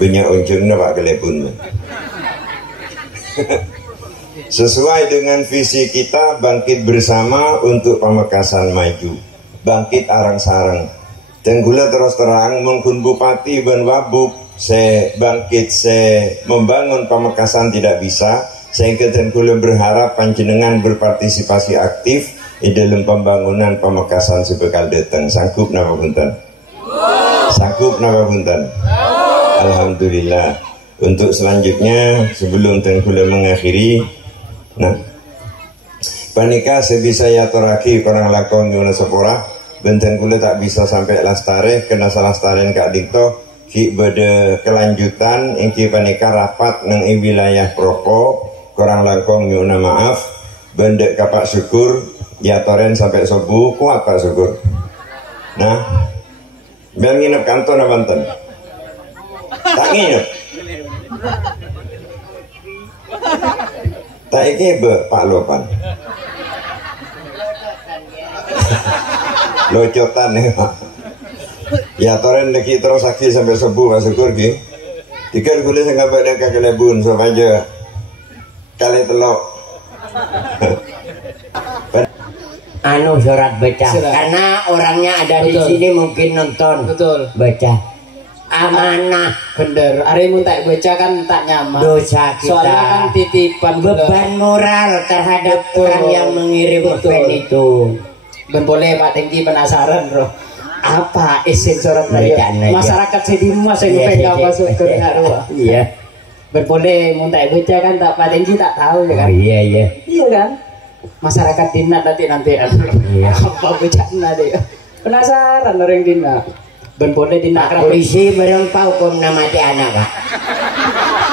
banyak unjungnya Pak Kelebun. Sesuai dengan visi kita, bangkit bersama untuk Pamekasan maju, bangkit arang-sarang. Dan gula terus terang mungkin Bupati Ben Wabuk saya bangkit, saya membangun Pamekasan tidak bisa. Sehingga dan gula berharap panjenengan berpartisipasi aktif di dalam pembangunan Pamekasan sebekal datang. Sanggup napa punten? Sanggup napa punten? Alhamdulillah. Untuk selanjutnya sebelum dan gula mengakhiri, nah, panika sebisa ya toraki kurang lakon yuna sepora benten kula tak bisa sampai lastare kena salah staren kak dikto ki bede kelanjutan ingki panika rapat nang wilayah Propo kurang langkong yuna maaf bende kapak syukur ya toren sampai subuh kuat pak syukur. Nah biar nginep kantor Banten tak nginep tak iki Pak Lopan locotan ya Pak ya toren lagi terus lagi sampai subuh Pak syukur ki tiga gula saya nggak pada Kelebun sama aja kali telok anu surat baca karena orangnya ada di sini mungkin nonton baca amanah bener hari tak baca kan tak nyaman dosa kita soalnya kan titipan beban moral terhadap orang yang mengirim pen itu. Ben boleh Pak Tengki penasaran bro apa isi surat tadi masyarakat sedimas yang pegang masuk ke Arwah iya ben boleh muntai baca kan tak Pak Tengki tak tahu ya kan iya kan masyarakat dinat nanti iya apa baca nanti penasaran orang dinat ben boleh dinat polisi merempau hukum nama mati anak Pak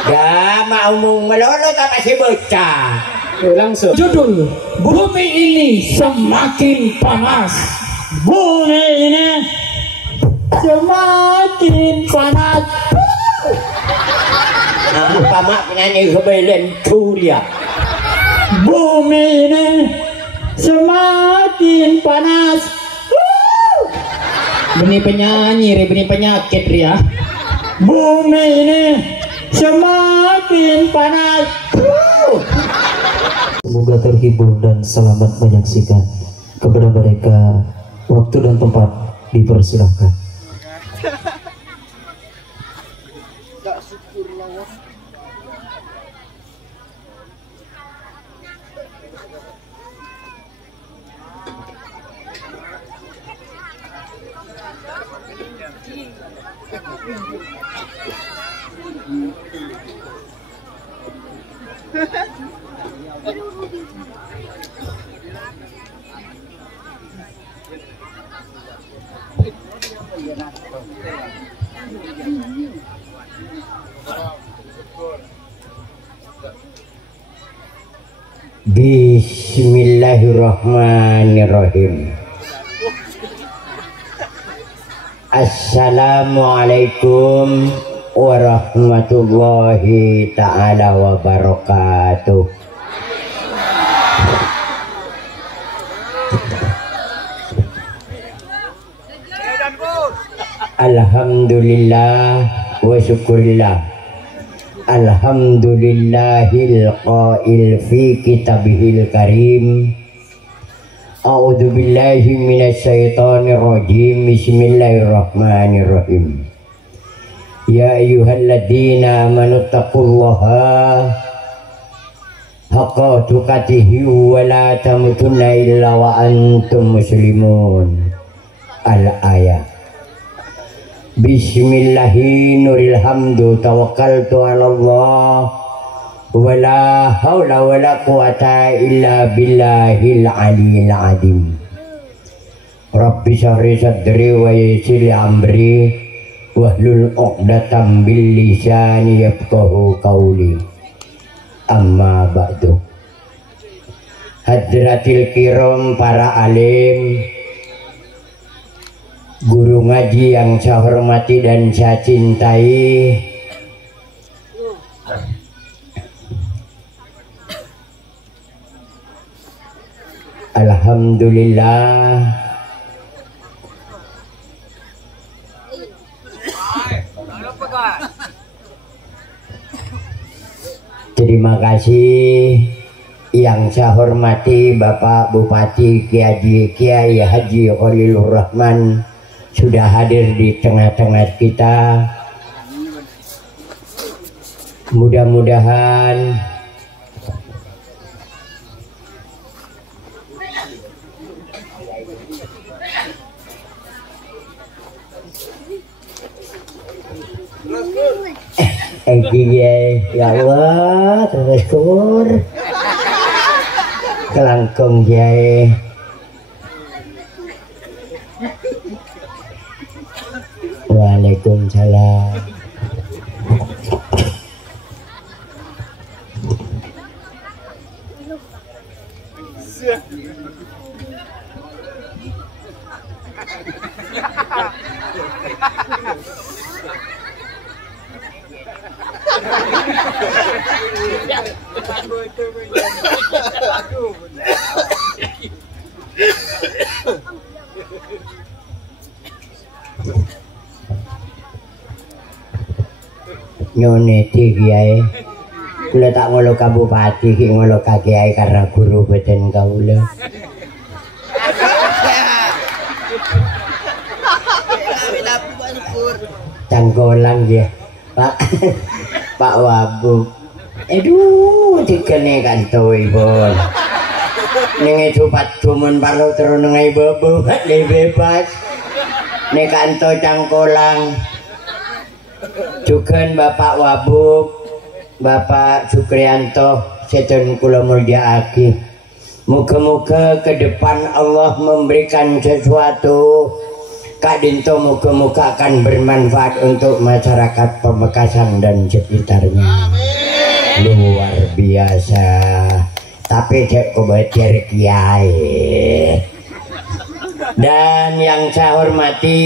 dah mau melolo tak masih baca langsung judul bumi ini semakin panas, bumi ini semakin panas. Apa mak penyanyi kebelen tulia bumi ini semakin panas. Benih penyanyi benih penyakit ya. Bumi ini semakin panas. Semoga terhibur dan selamat menyaksikan. Kepada mereka waktu dan tempat dipersilahkan. Bismillahirrahmanirrahim. Assalamualaikum warahmatullahi ta'ala wabarakatuh. Alhamdulillah wa syukurillah. Alhamdulillahil qail fi kitabihil karim. A'udzu billahi minasyaitonir rajim. Bismillahirrahmanirrahim. Ya ayyuhalladzina amanu taqullaha haqqa tuqatih wa la tamutunna illa wa antum muslimun. Al-ayat. Bismillahi nuril hamdu tawakkaltu ala Allah wa la hawla wa la quwata illa billahil aliyil azim. Rabbi syahri sadri wa yassir amri wahlul 'uqdatam bil lisani yafqahu qawli. Amma ba'du. Hadratil kiram, para alim, guru ngaji yang saya hormati dan saya cintai, alhamdulillah Terima kasih yang saya hormati Bapak Bupati Kiai Haji Khalilur Rahman sudah hadir di tengah-tengah kita. Mudah-mudahan ya Allah terus kur kelangkung jai Waalaikumsalam. Nyoneti kiai kula tak ngolo ka bupati ki ngolo ka kiai karena guru beten kaula. Canggolang ya Pak Pak Wabu. Aduh dikene kantoi bon. Ning itu pat cuman parlo terus nengai bobo le bebas. Nek kanto cangkolang. Juga Bapak Wabub, Bapak Sukrianto, sedaya kula mulyaake. Muga-muga ke depan Allah memberikan sesuatu Kak Dinto, muga-muga akan bermanfaat untuk masyarakat Pamekasan dan sekitarnya. Luar biasa. Tapi cek kebatir kiai. Dan yang saya hormati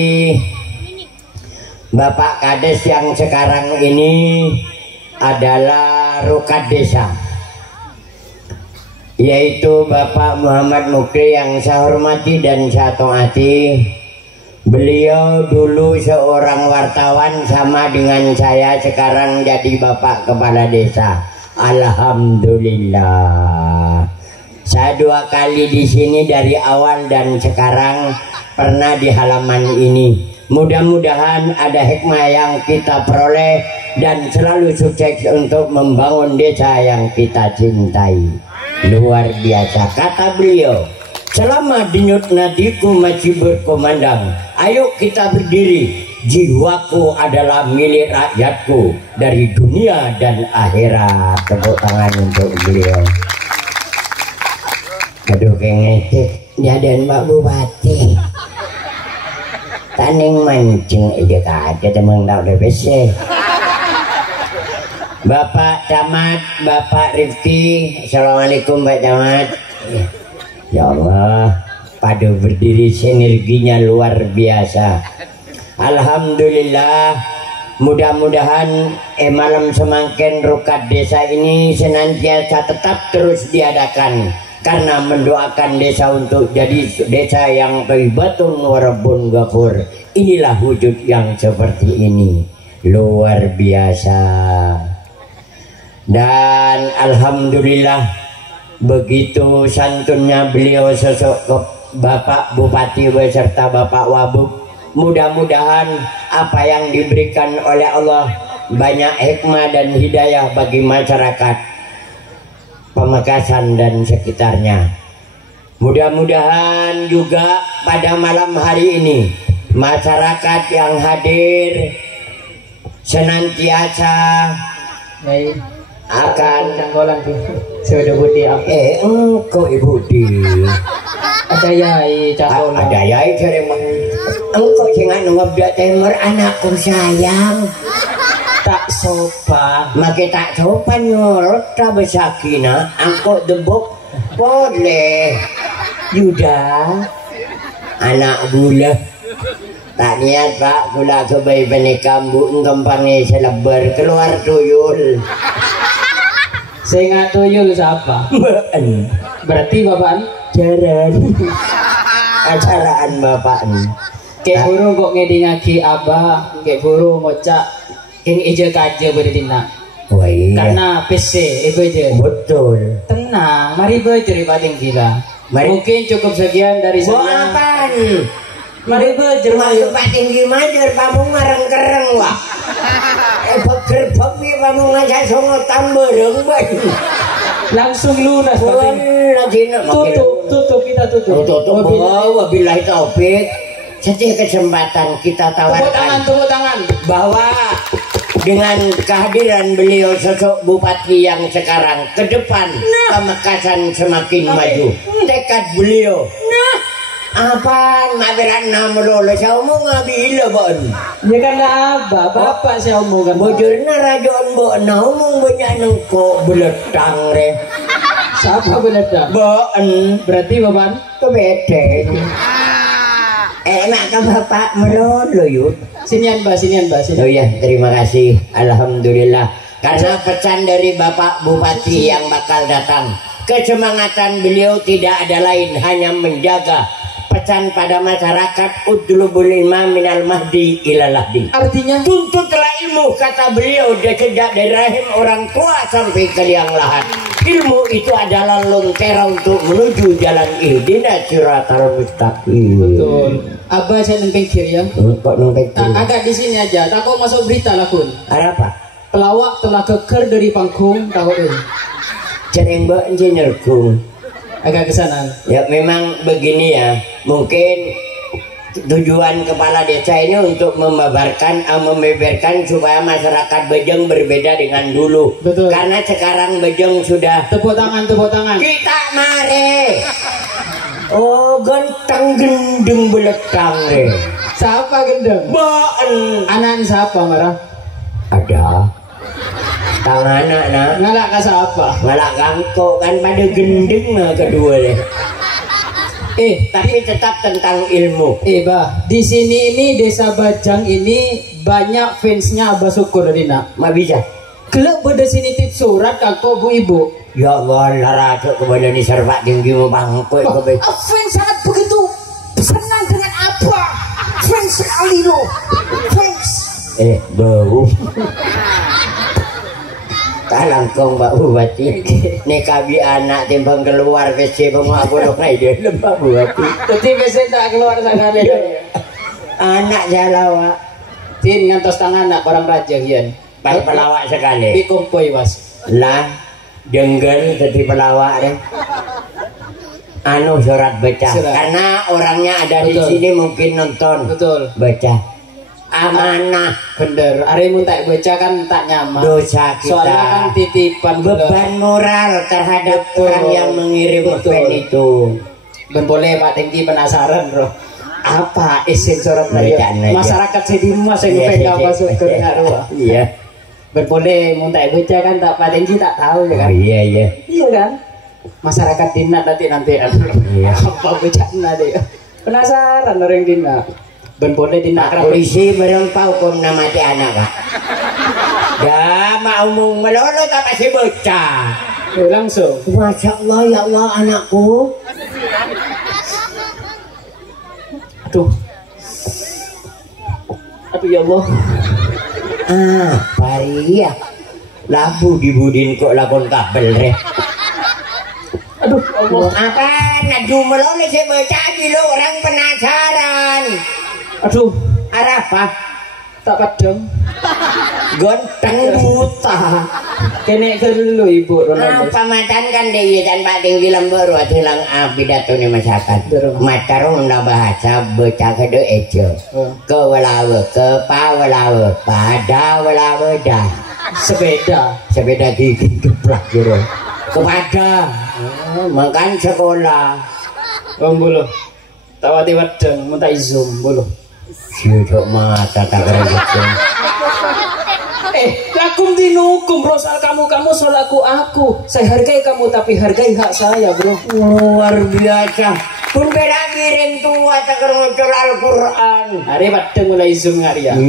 Bapak Kades yang sekarang ini adalah Rukad Desa, yaitu Bapak Muhammad Mukri yang saya hormati dan saya taati. Beliau dulu seorang wartawan sama dengan saya, sekarang jadi Bapak Kepala Desa. Alhamdulillah. Saya 2 kali di sini dari awal dan sekarang pernah di halaman ini. Mudah-mudahan ada hikmah yang kita peroleh dan selalu sukses untuk membangun desa yang kita cintai. Luar biasa. Kata beliau, selama denyut nadiku masih berkumandang, ayo kita berdiri. Jiwaku adalah milik rakyatku dari dunia dan akhirat. Tepuk tangan untuk beliau. Aduh kengetik jadian Mbak Bupati. Taning mancing aja kagak temen tau DPC. Bapak Camat, Bapak Rifki, Assalamualaikum Pak Camat. Ya Allah, pada berdiri sinerginya luar biasa. Alhamdulillah. Mudah-mudahan malam semangkin Rukad Desa ini senantiasa tetap terus diadakan, karena mendoakan desa untuk jadi desa yang thayyibatun wa rabbun ghafur. Inilah wujud yang seperti ini, luar biasa. Dan alhamdulillah begitu santunnya beliau sosok Bapak Bupati beserta Bapak Wabub. Mudah-mudahan apa yang diberikan oleh Allah banyak hikmah dan hidayah bagi masyarakat Pamekasan dan sekitarnya. Mudah-mudahan juga pada malam hari ini masyarakat yang hadir senantiasa akan canggolan sudah budi apa? Engkau ibu di ada yai canggolan. Ada yai ceremon. Engkau jangan ngebdak temer anakku sayang. Tak sopan, maka tak sopan nyurut tak besakina angkut debuk boleh Yuda anak gula tak niat Pak gula kebayi benih kambu ngempangnya selebar keluar tuyul. Saya nggak tuyul siapa? Berarti bapak jaran acaraan bapak kayak guru kok ngedi ngaki abah kayak guru ngocak yang ija kaja berdina Wah, iya. Karena PC ibu aja. Betul. Tenang, mari belajar Pak Tinggi lah. Mari. Mungkin cukup sekian dari Mau saya. apaan? Mari belajar Masuk Pak Tinggi majer, kamu ngareng-kereng wah. Beger-beger nih kamu ngajak songo tambareng bang. langsung lunas Pak Tinggi. Tutup kita tutup. Tutup. Wabillahi taufik. Setiap kesempatan kita tawarkan. Tepuk tangan. Bahwa dengan kehadiran beliau sosok bupati yang sekarang ke depan Pamekasan semakin maju. Tekad beliau. Apaan maberan namro lo saya omong ngabila bon. Ya karena apa? Bapak saya omongan. Bojurna rajon bo na omong banyak nengko beletang re. Siapa beledang? Boen Berarti bapak kebete. Enak kan bapak melolo yuk. sinian Mbak. Oh iya, terima kasih. Alhamdulillah. Karena pesan dari Bapak Bupati yang bakal datang, kesemangatan beliau tidak ada lain hanya menjaga pesan pada masyarakat udlubul ilma minal mahdi ilal lahdi. Artinya Tuntutlah ilmu, kata beliau, sejak dari rahim orang tua sampai ke liang lahat. Ilmu itu adalah lentera untuk menuju jalan ihdinas siratal mustaqim. betul. Abah saya nempeng kiri ya. Kok nempel kiri? Agak di sini aja. Tak kau masuk berita lah kun. Ada apa? Pelawak telah keker dari panggung tahu ini. Cereng mbak engineer kum. Agak ke sana. Ya memang begini ya. Mungkin tujuan kepala desa ini untuk membeberkan supaya masyarakat Bejeng berbeda dengan dulu. Betul. Karena sekarang Bejeng sudah Tepuk tangan. kita mare. Oh genteng gendeng beletang re. Siapa gendeng? Boen. Anak siapa marah? Ada. Tangan anak. Ngalak ke siapa? Ngalak kangkok kan pada gendeng nah kedua deh. Tapi tetap tentang ilmu. Bah, di sini ini desa Bajang ini banyak fansnya Abah Syukur dari nak. Ma bisa. Kelak pada sini tip surat kakak bu ibu. Ya Allah, lara kepada ni serba tinggi mau bangkut ke Fans sangat begitu senang dengan apa? Fans sekali loh. Fans. Bau. Langkong Mbak Bupati. Nih kabi anak timbang keluar WC pengaku lo kayak dia Mbak Bupati. Tapi WC tak keluar sekali. Anak jalawa. Tin ngantos tangan anak orang raja Gian. Baik pelawak sekali. Di kompoi mas. Lah, jenggen jadi pelawak deh. Anu surat baca. Karena orangnya ada di sini mungkin nonton. Betul. Baca. Amanah. Bener. Arimun tak baca kan tak nyaman. Dosa kita. Soalnya kan titipan beban moral terhadap orang yang mengirim pen itu. Ben boleh Pak Tinggi penasaran bro. Apa isi surat tadi? Masyarakat sedimas yang pegang masuk ke Arwah. Iya. Ben boleh mun tak baca kan tak Pak Tinggi tak tahu ya kan. Iya. Iya kan. Masyarakat Dina nanti. Iya. Apa baca nanti? Penasaran orang Dina. Ben boleh Dina polisi berempau hukum nama mati anak Pak. Ya mau umum melolo tak masih baca. Langsung. Masya Allah ya Allah anakku. Aduh ya Allah. Paria. Labu dibudin kok lakon kabel re. Aduh Allah. Apa? Nadu melolo saya baca dulu orang penasaran. Aduh. Arah apa? Tak padang. Gonteng buta. Kene dulu ibu Ronaldo. Pamatan kan dia dan Pak Tinggi lembur hilang pidato ni masyarakat. Matarong na bahasa baca kado ejo. Ke walawe, ke pa walawe, pada walawe dah. Sepeda gigi geplak jero. Kepada makan sekolah. Bulu. Tawati wadeng minta izum bulu. Siapa mata tak kerja. Lakum dinukum bro, soal kamu soal aku. Saya hargai kamu tapi hargai hak saya bro. Luar biasa. Pun beda miring tua tak kerja Al-Quran. Hari wadeng mulai izum ngaria.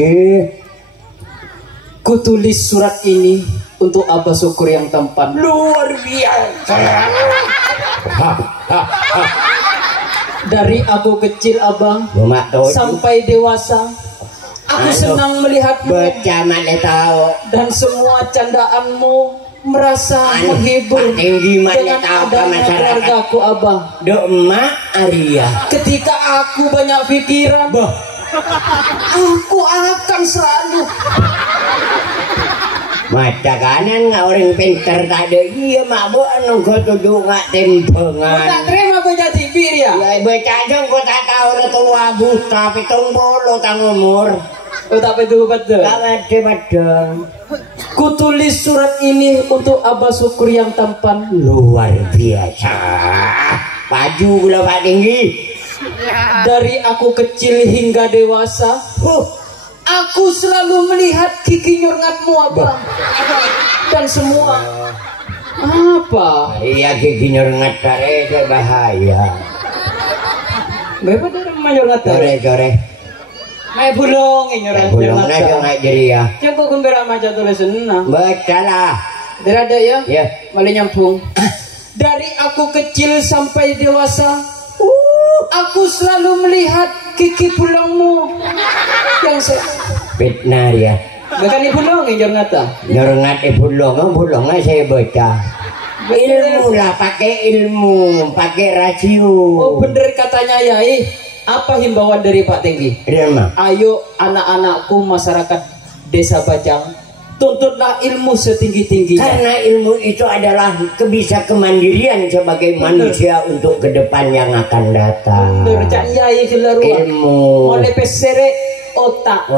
Ku tulis surat ini untuk Abah Syukur yang tampan. Luar biasa. Dari aku kecil abang sampai dewasa, Aku senang melihatmu Bocah mana tahu. dan semua candaanmu merasa menghibur Tinggi mana dengan tahu ke adanya masyarakat. keluargaku Abah. Do emak Arya. Ketika aku banyak pikiran, aku akan selalu Mata kanan orang pinter tak ada iya mabuk nunggu tuduk ngak tempengan. tak terima banyak TV ya. Ya bocah jong kau tak tahu lo tua buta pitung bolo tang umur. Oh tak betul betul. Tak ada padang. Kutulis surat ini untuk Abah Syukur yang tampan. Luar biasa. Paju gula Pak Tinggi. Dari aku kecil hingga dewasa, aku selalu melihat gigi nyurngatmu Abah. Dan semua apa? Iya gigi nyorngat tare ke bahaya. Berapa dari nyurngat tadi? Core. Mai bulong nyurngat. Bulong na jo ngai jeria. Jangan kau gembira macam tulis senang. Bacalah. Ada ya? Ya. Malih nyambung. Dari aku kecil sampai dewasa, aku selalu melihat gigi bulongmu yang Fitnah ya. bahkan ibu bulong yang ngata. Nyorngat bulong saya baca. Ilmu lah, pakai ilmu, pakai rasio. Oh bener katanya Yai. Apa himbauan dari Pak Tinggi? Rema. Ayo anak-anakku masyarakat Desa Bajang, tuntutlah ilmu setinggi-tingginya. Karena ilmu itu adalah bisa kemandirian sebagai manusia untuk ke depan yang akan datang. Bercak Yai keluar. Ilmu. Oleh pesere otak.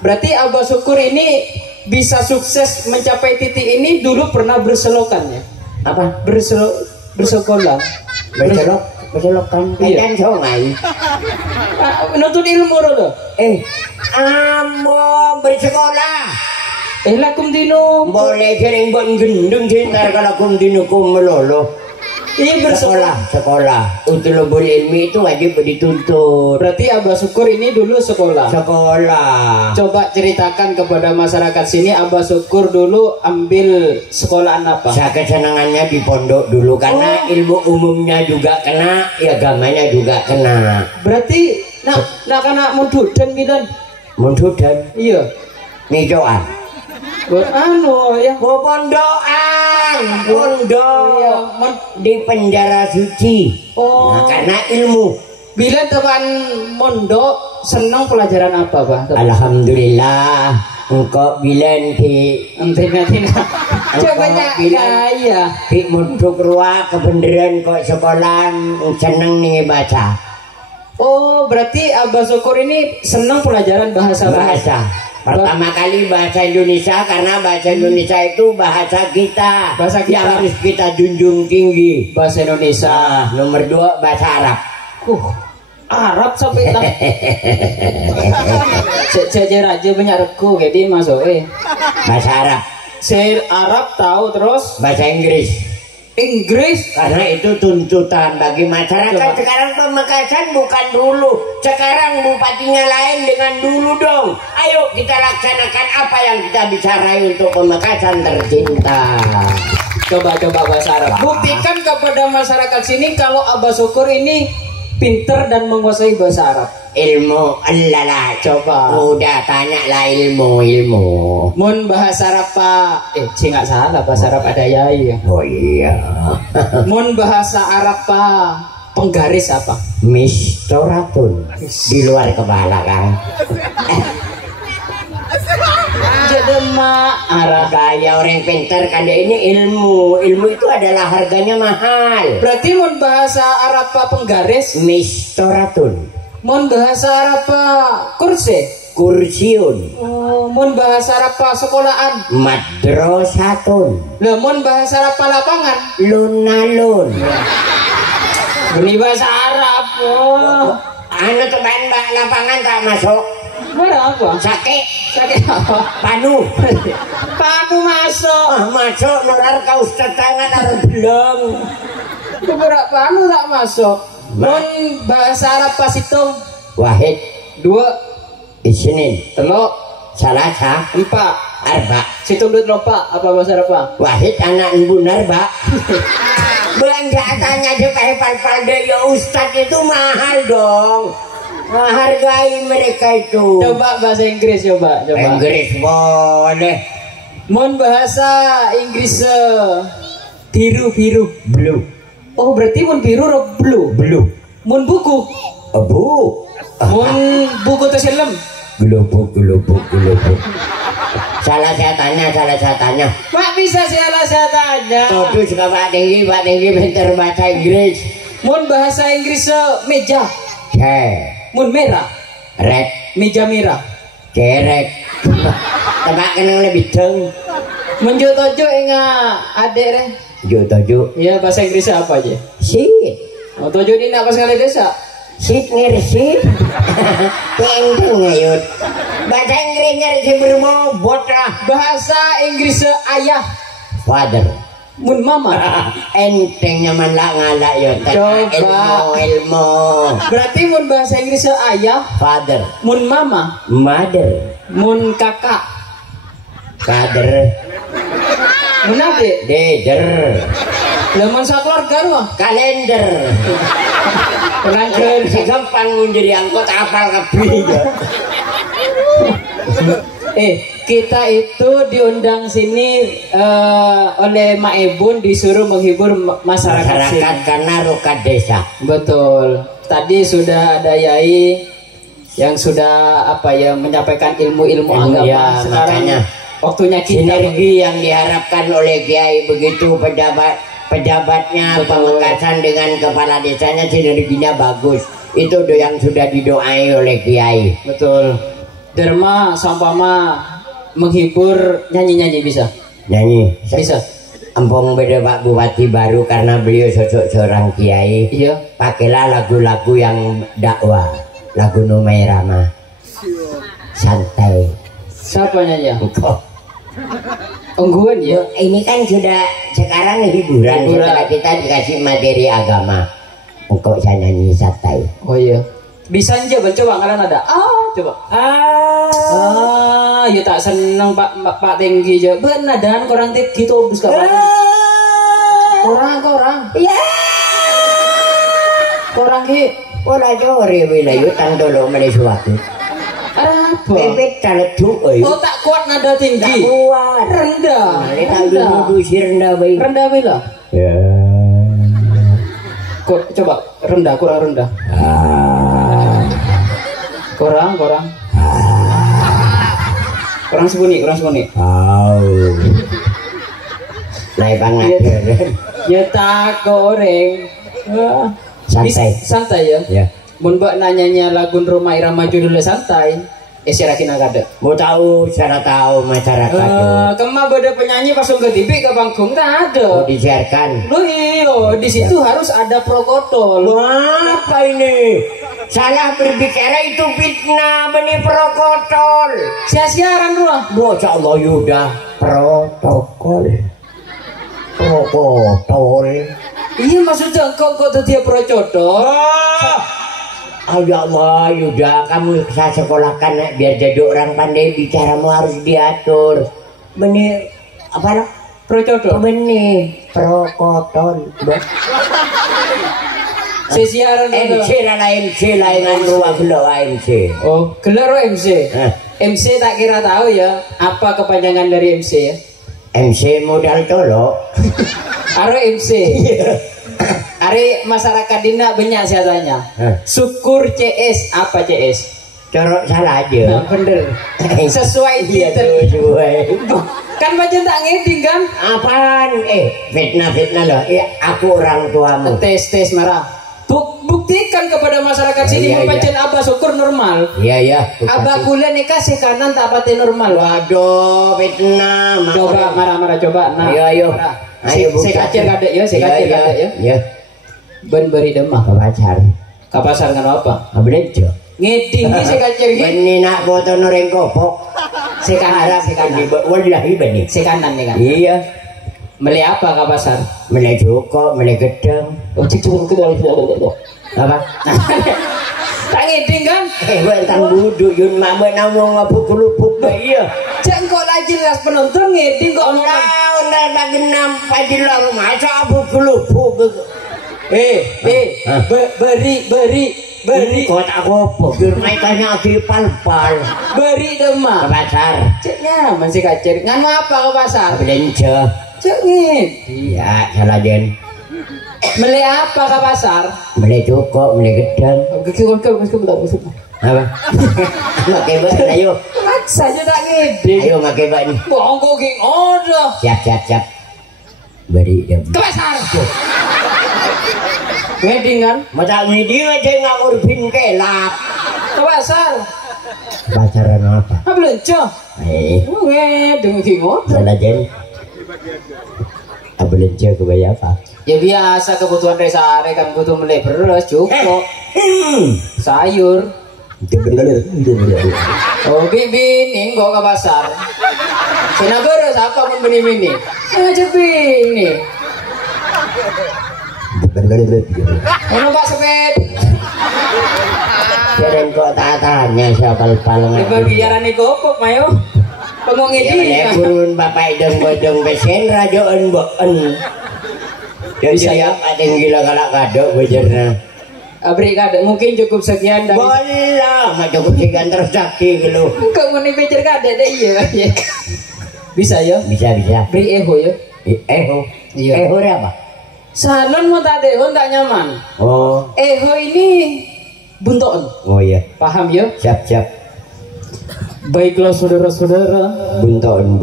Berarti Abah Syukur ini bisa sukses mencapai titik ini dulu pernah berselokan ya? Apa? Bersekolah. Berselokan. Iya. Kan sungai. Menuntut ilmu dulu. Ambo bersekolah. Lakum dino. Boleh sering buat gendeng cinta kalau kum dino kum melolo. Iya bersekolah. Sekolah. Untuk lebur ilmi itu wajib dituntut. Berarti Abah Syukur ini dulu sekolah. Coba ceritakan kepada masyarakat sini Abah Syukur dulu ambil sekolahan apa? Saya kesenangannya di pondok dulu karena ilmu umumnya juga kena, ya agamanya juga kena. Berarti nak kena mundudan bidan. Mundudan. Iya. Nijoan. Ya. Pondokan. Iya. Di penjara suci. Nah, karena ilmu. Bila teman mondok senang pelajaran apa, Pak? Alhamdulillah. Engkau bilang di Cobanya kaya di munduk ruang kebenaran kok sekolah seneng nih baca. Oh berarti Abah Syukur ini senang pelajaran bahasa. Pertama kali bahasa Indonesia karena bahasa Indonesia itu bahasa kita. Yang harus kita junjung tinggi. Bahasa Indonesia. Nomor 2 bahasa Arab. Arab sampai tak. Saya aja banyak regu jadi masuk bahasa Arab. Saya Arab tahu terus bahasa Inggris karena itu tuntutan bagi masyarakat. Sekarang Pamekasan bukan dulu, sekarang bupatinya lain dengan dulu dong. Ayo kita laksanakan apa yang kita bisa raih untuk Pamekasan tercinta. Coba bahasa Arab. Buktikan kepada masyarakat sini kalau Abah Syukur ini pinter dan menguasai bahasa Arab. Ilmu Allah coba. Udah tanya lah ilmu. Mun bahasa Arab Pak. Sih nggak salah bahasa Arab ada Yai ya. Oh iya. Mun bahasa Arab Pak. Penggaris apa? Mistoratun. Di luar kepala kan. Jadi Arab kayak orang pintar kan ini ilmu itu adalah harganya mahal. Berarti mun bahasa Arab Pak penggaris mistoratun. Mun bahasa Arab Pak kursiun. Oh, mun bahasa Arab Pak sekolahan madrasatun. Lah mun bahasa Arab Pak lapangan lunalun. Ini bahasa Arab. Anu teman mbak lapangan tak masuk. Berapa? Sakit apa? Panu masuk. Masuk nurar kau ustaz tangan harus belum. Berapa panu tak masuk? Mun bahasa Arab pas hitung wahid 2 isnin 3 salasa 4 arba. Situng duit lopa apa bahasa Arab Pak? Wahid anak embunar Pak. Belanja tanya aja kayak pal-pal deh ya ustaz itu mahal dong. menghargai mereka itu. Coba bahasa Inggris coba. Inggris boleh. Mon bahasa Inggris biru. Blue. Oh berarti mon biru atau blue? Mon buku. Bu. Mon buku tuh film. Gelubuk. Salah saya tanya. Pak bisa saya tanya. Tuh juga Pak Tinggi pintar bahasa Inggris. Mon bahasa Inggris meja. Mun merah, Red. meja merah. Cerek. Tebak kenang lebih deng. Menjuk tojo ingat adek deh. Tojo. Iya bahasa Inggrisnya apa aja? Sit. Oh tojo ini nak pas kali desa. Sit ngirsit. Teng ngayut. Bahasa Inggris ngirsit berbobot lah. Bahasa Inggris ayah. Father. Mun mama. Enteng nyaman lah ngalak yo. Coba. Ilmu. Berarti mun bahasa Inggris ayah. Father. Mun mama. Mother. Mun kakak. Father. Mun adik. Deder. Lemon sakeluarga mah. Kalender. Penangkeun. Si gampang menjadi angkot apal kabeh. Kita itu diundang sini oleh Mak Ebun disuruh menghibur masyarakat sini. Karena rukat desa. Betul. Tadi sudah ada Yai yang sudah menyampaikan ilmu-ilmu agama. Ya, sekarang makanya waktunya kita sinergi yang diharapkan oleh Kiai begitu pejabatnya Pamekasan dengan kepala desanya sinerginya bagus. Itu yang sudah didoai oleh Kiai. betul. Derma sampama menghibur nyanyi bisa. Nyanyi Bisa. Empong beda Pak Bupati baru karena beliau sosok seorang kiai. Iya. Pakailah lagu-lagu yang dakwah, lagu Numai Rama. Santai. Siapa nyanyi? Engkau. Ungguan ya. Ini kan sudah sekarang hiburan. Setelah kita dikasih materi agama. Engkau saya nyanyi santai. Oh iya. Bisa aja coba kalian ada. Coba. Ya tak seneng Pak Tinggi aja. Benadan korang tinggi tuh dus kapan? Korang. Ya. Korang ki. Pola jore wilayah tandolo meni suatu. Apa? Bebek taleduk Oh tak kuat nada tinggi. Tak kuat. Rendah. Rendah baik. Rendah bila. Ya. Coba rendah, kurang rendah. Kurang sembunyi. Naik banget. Ya tak goreng. Santai ya. Ya. Mun mbak nanyanya lagu Rumah Irama judulnya santai. Sirakin agak mau tahu cara tahu masyarakat. Kemah beda penyanyi pas ke TV ke panggung tak ada. Disiarkan. Loh iyo, di situ harus ada protokol. Apa ini? Salah berbicara itu fitnah, benih protokol. Sia-siaran dulu. Bocah Allah Yuda protokol. Iya maksudnya kok dia protokol. Ya Allah Yuda, kamu saya sekolahkan biar jadi orang pandai bicaramu harus diatur. Benih apa lah? Protokol. Benih protokol. Siaran MC lain ruang gelo MC. Oh, gelar MC. MC tak kira tahu ya apa kepanjangan dari MC ya. MC modal tolok. Aro MC. Ari masyarakat dina banyak saya tanya. Syukur CS apa CS? Corok salah aja. Nah, bener. Sesuai titel. Kan baca tak ngeding kan? Apaan? Fitnah loh. Aku orang tuamu. Tes marah. Buktikan kepada masyarakat sini membaca Abah Syukur normal. Iya. Abah kuliah nikah sekanan tak pati normal. Waduh, fitnah. Coba marah coba. Nah, ayo. Saya kacir kadek ya, Ya. Ben beri demah ke pasar kan apa? Abrejo. Ngeding ki saya kacir ki. Beni nak foto noreng kopok. Sekanan. Wallahi beni. Sekanan nih kan. Iya. Beli apa ke pasar? Beli joko, beli gedang. Apa? Tak ngeding kan? Bentang buduk yun mama namung ngapuk-lupuk iya. Cengkok lah jelas penonton ngeding kok ngomong. Udah genam padilang masa abuk-lupuk. Beri Beri kok tak gopo. Mereka agi pal-pal. Beri demak. Ke pasar. Ceknya masih kacir. Nganu apa ke pasar? Belanja. Cek ngit. Iya, salah den. Beli apa ke pasar? Beli cukup, beli gedang. Apa? Makai bak, ayo. Maksa aja tak ngide. Ayo makai bak nih. Bongko ki ngono. Siap. Beri dem. Ke pasar. Ngeding kan? Masa ngiding aja nggak ngurbin kelap. Ke pasar. Pacaran apa? Belanja. Ngeding ki ngono. Salah den. Belanja kebaya apa? Ya biasa kebutuhan desa kan butuh beli beras cukup. Sayur. Oh bini kok ke pasar. Sina beras apa pun bini. Aja bini. Ono Pak Seped. Keren kok tak tanya siapa paling. Di bagian ini kopok mayo. Pengong ini. Ya kurun bapak ideng bodong besen rajoen boen. Jadi saya ada yang gila kalak kado bejerna. Abri kado mungkin cukup sekian dari. Bola, nggak cukup sekian terus sakit gitu. Kamu nih bejer kado deh iya. Bisa ya? Bisa. Beri eho ya. Eho. Iya. Eho apa? Salon mau tak eho tak nyaman. Oh. Eho ini bunton. Oh iya. Paham ya? Siap. Baiklah saudara-saudara. Bunton.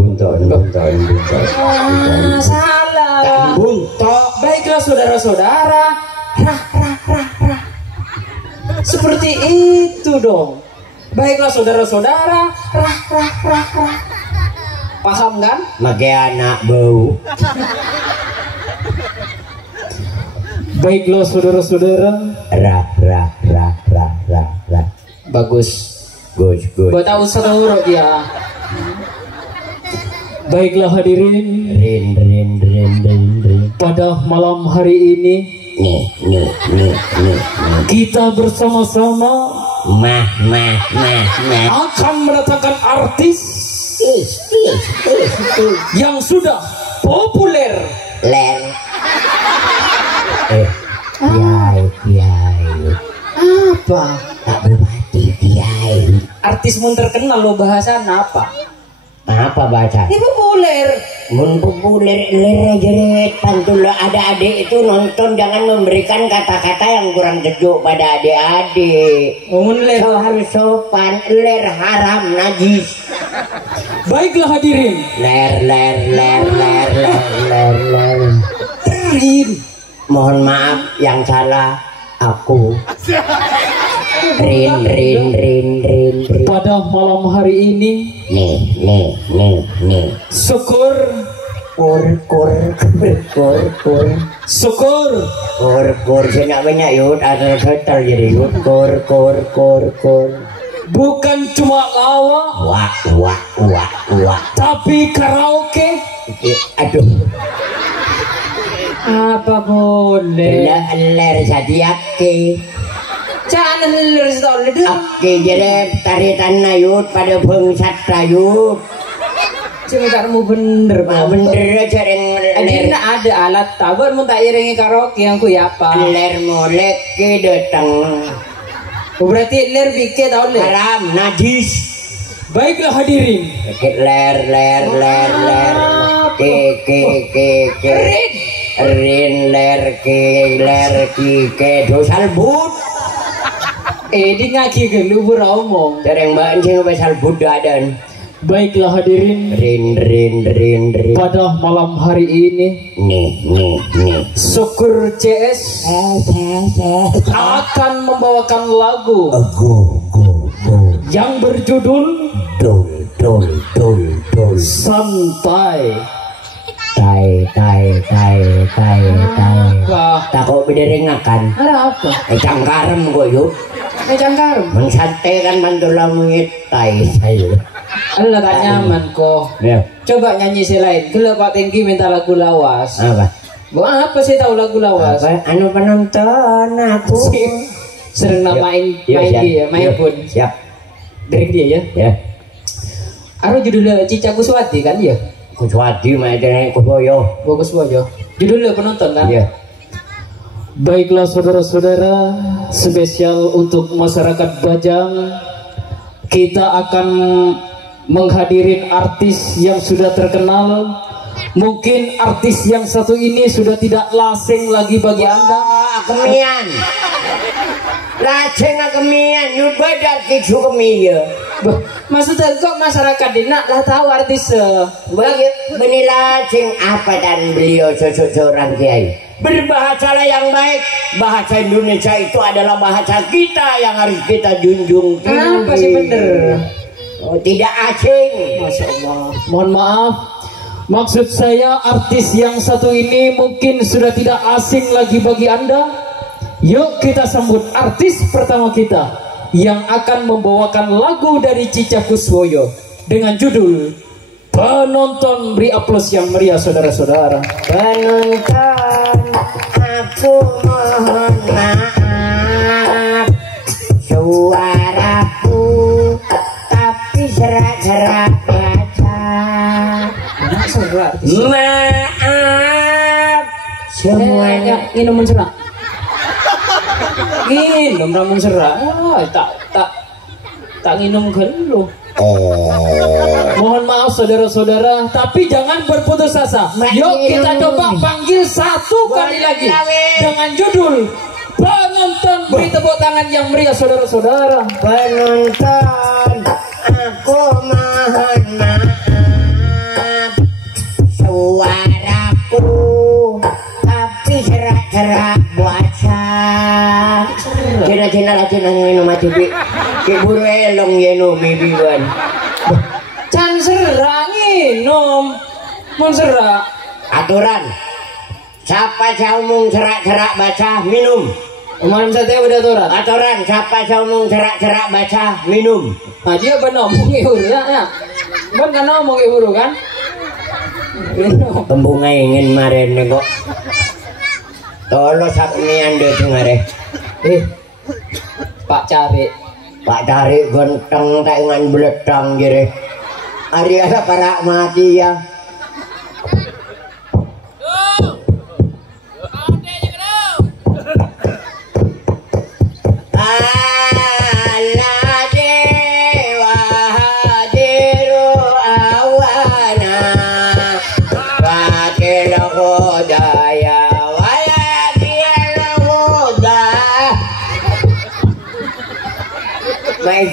Salah. Buntok. Baiklah saudara-saudara. Rah. Seperti itu dong. Baiklah saudara-saudara. Rah. Paham kan? Makai anak bau. Baiklah saudara-saudara. Rah. Bagus. Gus. Buat tahu seluruh dia. Baiklah hadirin. Rin. Pada malam hari ini Nih. kita bersama-sama Mah. akan mendatangkan artis yang sudah populer. Ler. Kiai. Apa? Tak berbati kiai. Artis mun terkenal lo bahasan apa? Apa baca? Ini populer. Mun populer ler pantul ada-adik itu nonton jangan memberikan kata-kata yang kurang sejuk pada adik-adik. Mun ler. So harus sopan, ler haram najis. Baiklah hadirin. Ler. Mohon maaf yang salah aku. Rin. Pada malam hari ini Nih. syukur saya banyak yud ada total jadi yud kur bukan cuma lawa wah tapi karaoke. aduh Apa boleh? ler jadi aki Jangan ler stol itu. aki jadi taritan nayut pada bangsat tayut Cemetarmu bener bener aja yang ler. Ada alat tabur mun tak iringi karaoke yang ku ya apa? ler molek ke datang Berarti ler bikin tau ler. haram najis. Baiklah hadirin. ler rin ler ki dosal but Di ngaki gelubur omong. dereng mbak anjing besal budadan. Baiklah hadirin. Rin Pada malam hari ini nih Syukur CS akan membawakan lagu go yang berjudul dol Santai. tai Wah, takut bederengakan ada apa? cangkarem gue yuk Cangkarem. mengsantai kan mantulah mengit tai saya Ada tak nyaman kok. ya Coba nyanyi si lain. Gila Pak Tengki minta lagu lawas. apa Apa sih tahu lagu lawas? anu penonton aku Sering main dia, main pun. siap Dari dia ya. ya Aro judulnya Cica Kuswati kan ya? Kuswati main dengan Kusoyo Bagus bojo. Judulnya penonton kan? ya Baiklah saudara-saudara, spesial untuk masyarakat Bajang, kita akan menghadirin artis yang sudah terkenal. Mungkin artis yang satu ini sudah tidak asing lagi bagi Anda. Kemian laceng kemian nyubat artis kemian. Maksudnya kok masyarakat dina lah tahu artis Beni laceng apa dan beliau seorang kiai. Berbahasalah yang baik. Bahasa Indonesia itu adalah bahasa kita yang harus kita junjung tinggi. Apa sih bener? Oh, tidak asing. Masya Allah. Mohon maaf. Maksud saya artis yang satu ini mungkin sudah tidak asing lagi bagi Anda. Yuk kita sambut artis pertama kita yang akan membawakan lagu dari Cica Kuswoyo dengan judul Penonton. Beri aplaus yang meriah saudara-saudara. Penonton, aku mohon maaf, suaraku tapi serak-serak baca. Maaf semuanya. Minum serak. Minum ramun serak. Tak minum gelo. Mohon maaf saudara-saudara, tapi jangan berputus asa. Yuk kita coba panggil satu kali lagi dengan judul Penonton. Beri tepuk tangan yang meriah saudara-saudara. Penonton, aku mohon maaf, suaraku tapi serak-serak baca. Cina-cina lah cina minum mati bi. Keburu elong yeno bibiwan. Can serak minum, mun serak. Aturan. Siapa saumung serak-serak baca minum. Malam saya udah aturan. Aturan. Siapa saumung serak-serak baca minum. Nah dia benar ngomong ihur ya. Bon kan ngomong ihur kan? Tembunga ingin maren nih kok. Tolo sakmian deh ngare. Pak Cari. Pak Cari genteng tak ingan beletang jadi. Hari ada para mati ya.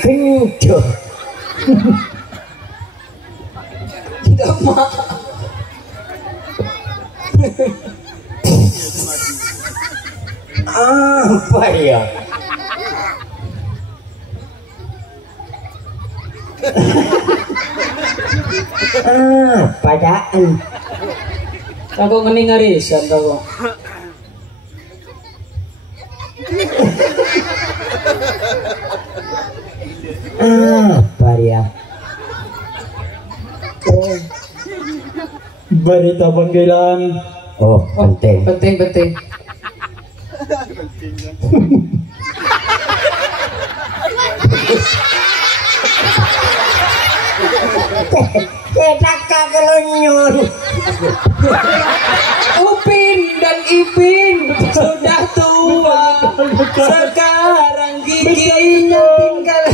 Kencur. Tidak mau. Apa ya? Padaan. Aku ngening ngarisan kau. Apa ya? Berita panggilan. Oh, penting. Penting. Kita kagelonyon. Upin dan Ipin sudah tua. Sekarang giginya tinggal.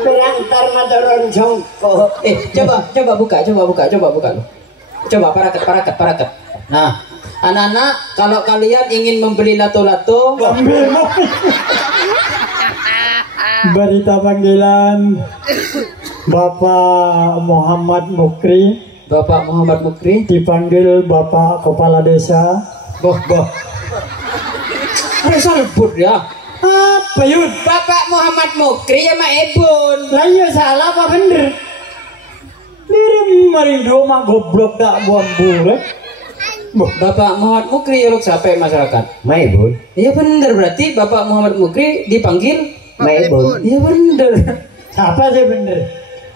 Berantar madaron jongko. Coba buka. Coba paraket. Nah, anak-anak, kalau kalian ingin membeli lato-lato, Berita panggilan Bapak Muhammad Mukri dipanggil Bapak Kepala Desa. boh. Rasa lebut ya. Apa yud? Bapak Muhammad Mukri sama Ebun. Lah iya salah apa bener? Diri marindo mah goblok tak buang bulat. Bapak Muhammad Mukri ya sampai masyarakat. Maibun. Iya bener, berarti Bapak Muhammad Mukri dipanggil Maibun. Iya bener. Siapa sih bener?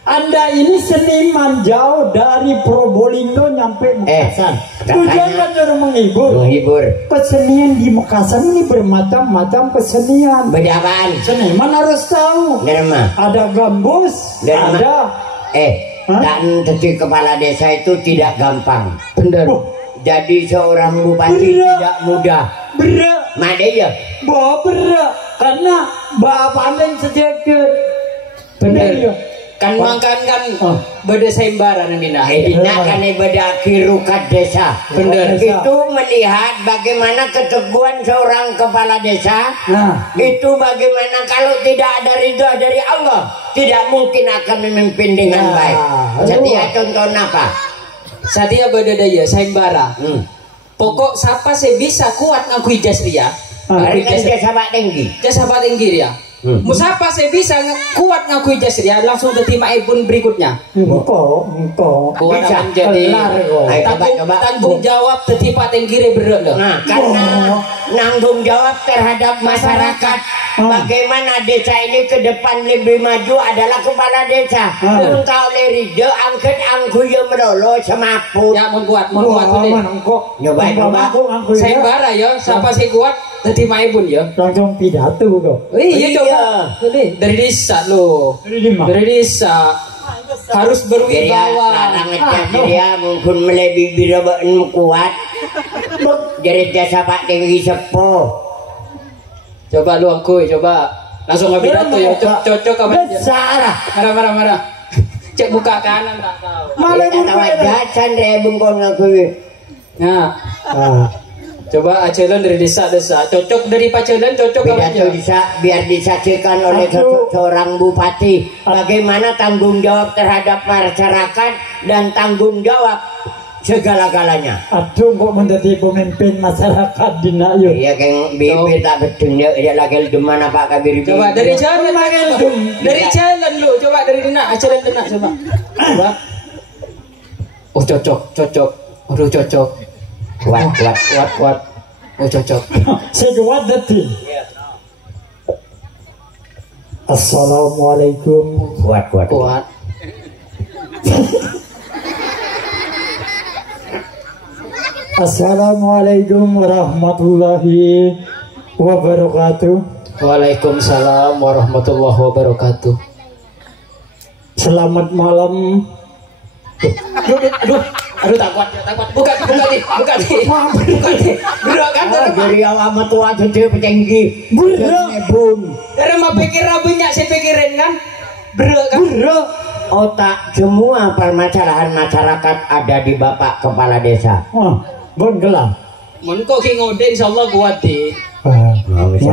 Anda ini seniman jauh dari Probolinggo nyampe Mekasan. Tujuannya untuk menghibur. Kesenian di Mekasan ini bermacam-macam kesenian. Beda apaan? Seniman harus tahu. Derma. Ada gambus, Derma. ada dan jadi kepala desa itu tidak gampang. Benar. Jadi seorang bupati tidak mudah. Berat. Made ya? Berat. Karena bapak yang sedikit. Benar. Ya. Kan makan kan beda sayembara Dina. Dina kan beda kirukat desa. Benar. Itu melihat bagaimana keteguhan seorang kepala desa. Nah, itu bagaimana kalau tidak ada ridha dari Allah, tidak mungkin akan memimpin dengan baik. Jadi ya contoh apa? Sadia beda daya sayembara. Pokok siapa sih bisa kuat ngakui jasria? Hari kan jasa Pak Tinggi. Jasa Pak Tinggi ya. Musapa saya bisa kuat ngakui jasria langsung ke tim Ibun berikutnya. engkau Kuat Bisa. akan jadi tanggung jawab ke tim Pak Tinggi berat loh. Nah, karena nanggung jawab terhadap masyarakat. Bagaimana desa ini ke depan lebih maju adalah kepala desa. Engkau leride angkat angku yang melolo semapu. Ya mun kuat tuh. Nyoba. Sayembara ya, siapa sih kuat ke tim Ibun ya. langsung pidato kok. Iya coba. Dari desa loh. Dari desa harus berwibawa. Larang ngecap dia mungkin melebihi birabaan kuat. Jadi jasa Pak Tinggi sepuh. Coba lu akui, coba langsung nggak pidato ya, cocok apa aja. Besar. Marah. Cek muka kanan tak tahu. Malah tahu jajan rebung kau ngakui. Nah, coba Acelon dari desa, cocok dari Pacelon, cocok apa aja. Pidato biar disaksikan oleh seorang bupati bagaimana tanggung jawab terhadap masyarakat dan tanggung jawab segala-galanya. Aduh kok menjadi pemimpin masyarakat Dina yuk. Iya keng bibir tak betul dia lagi deman apa kabir. Coba dari jalan lu, coba dari Dina, Acelon Dina coba. Oh cocok. Aduh cocok. Kuat. Oh cocok. Sekuat detik. Assalamualaikum. Kuat. Assalamualaikum warahmatullahi wabarakatuh. Waalaikumsalam warahmatullahi wabarakatuh. Selamat malam. Aduh tak kuat. Buka nih. Berat kan? Dari awal tua jadi petinggi. Berat. Karena mau pikir rabunya saya pikirin kan. Berat kan? Otak semua permasalahan masyarakat ada di Bapak Kepala Desa. Bon gelam. Mun kok ki ngode insyaallah kuat di.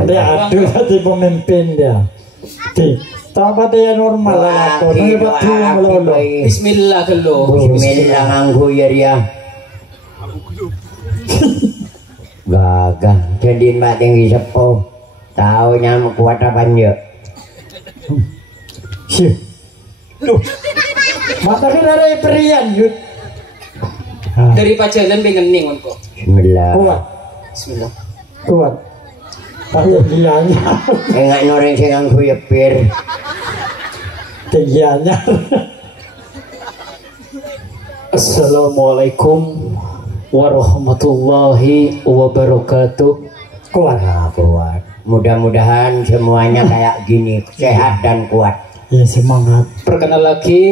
Dia aduh hati pemimpin dia. Tak pada yang normal lah. Bismillah kello. Bismillah nganggu ya dia. Gagah jadi Mbak Tinggi sepuh. Tahu nyamuk kuat apa enggak? Mata dari perian yuk. Dari Pajalan pengen ning kok. Bismillah. Kuat. Tapi dianya. Enggak noreng sing nganggo ya pir. Tinggiannya. Assalamualaikum warahmatullahi wabarakatuh. Kuat. Mudah-mudahan semuanya kayak gini, sehat dan kuat. Ya semangat. Perkenal lagi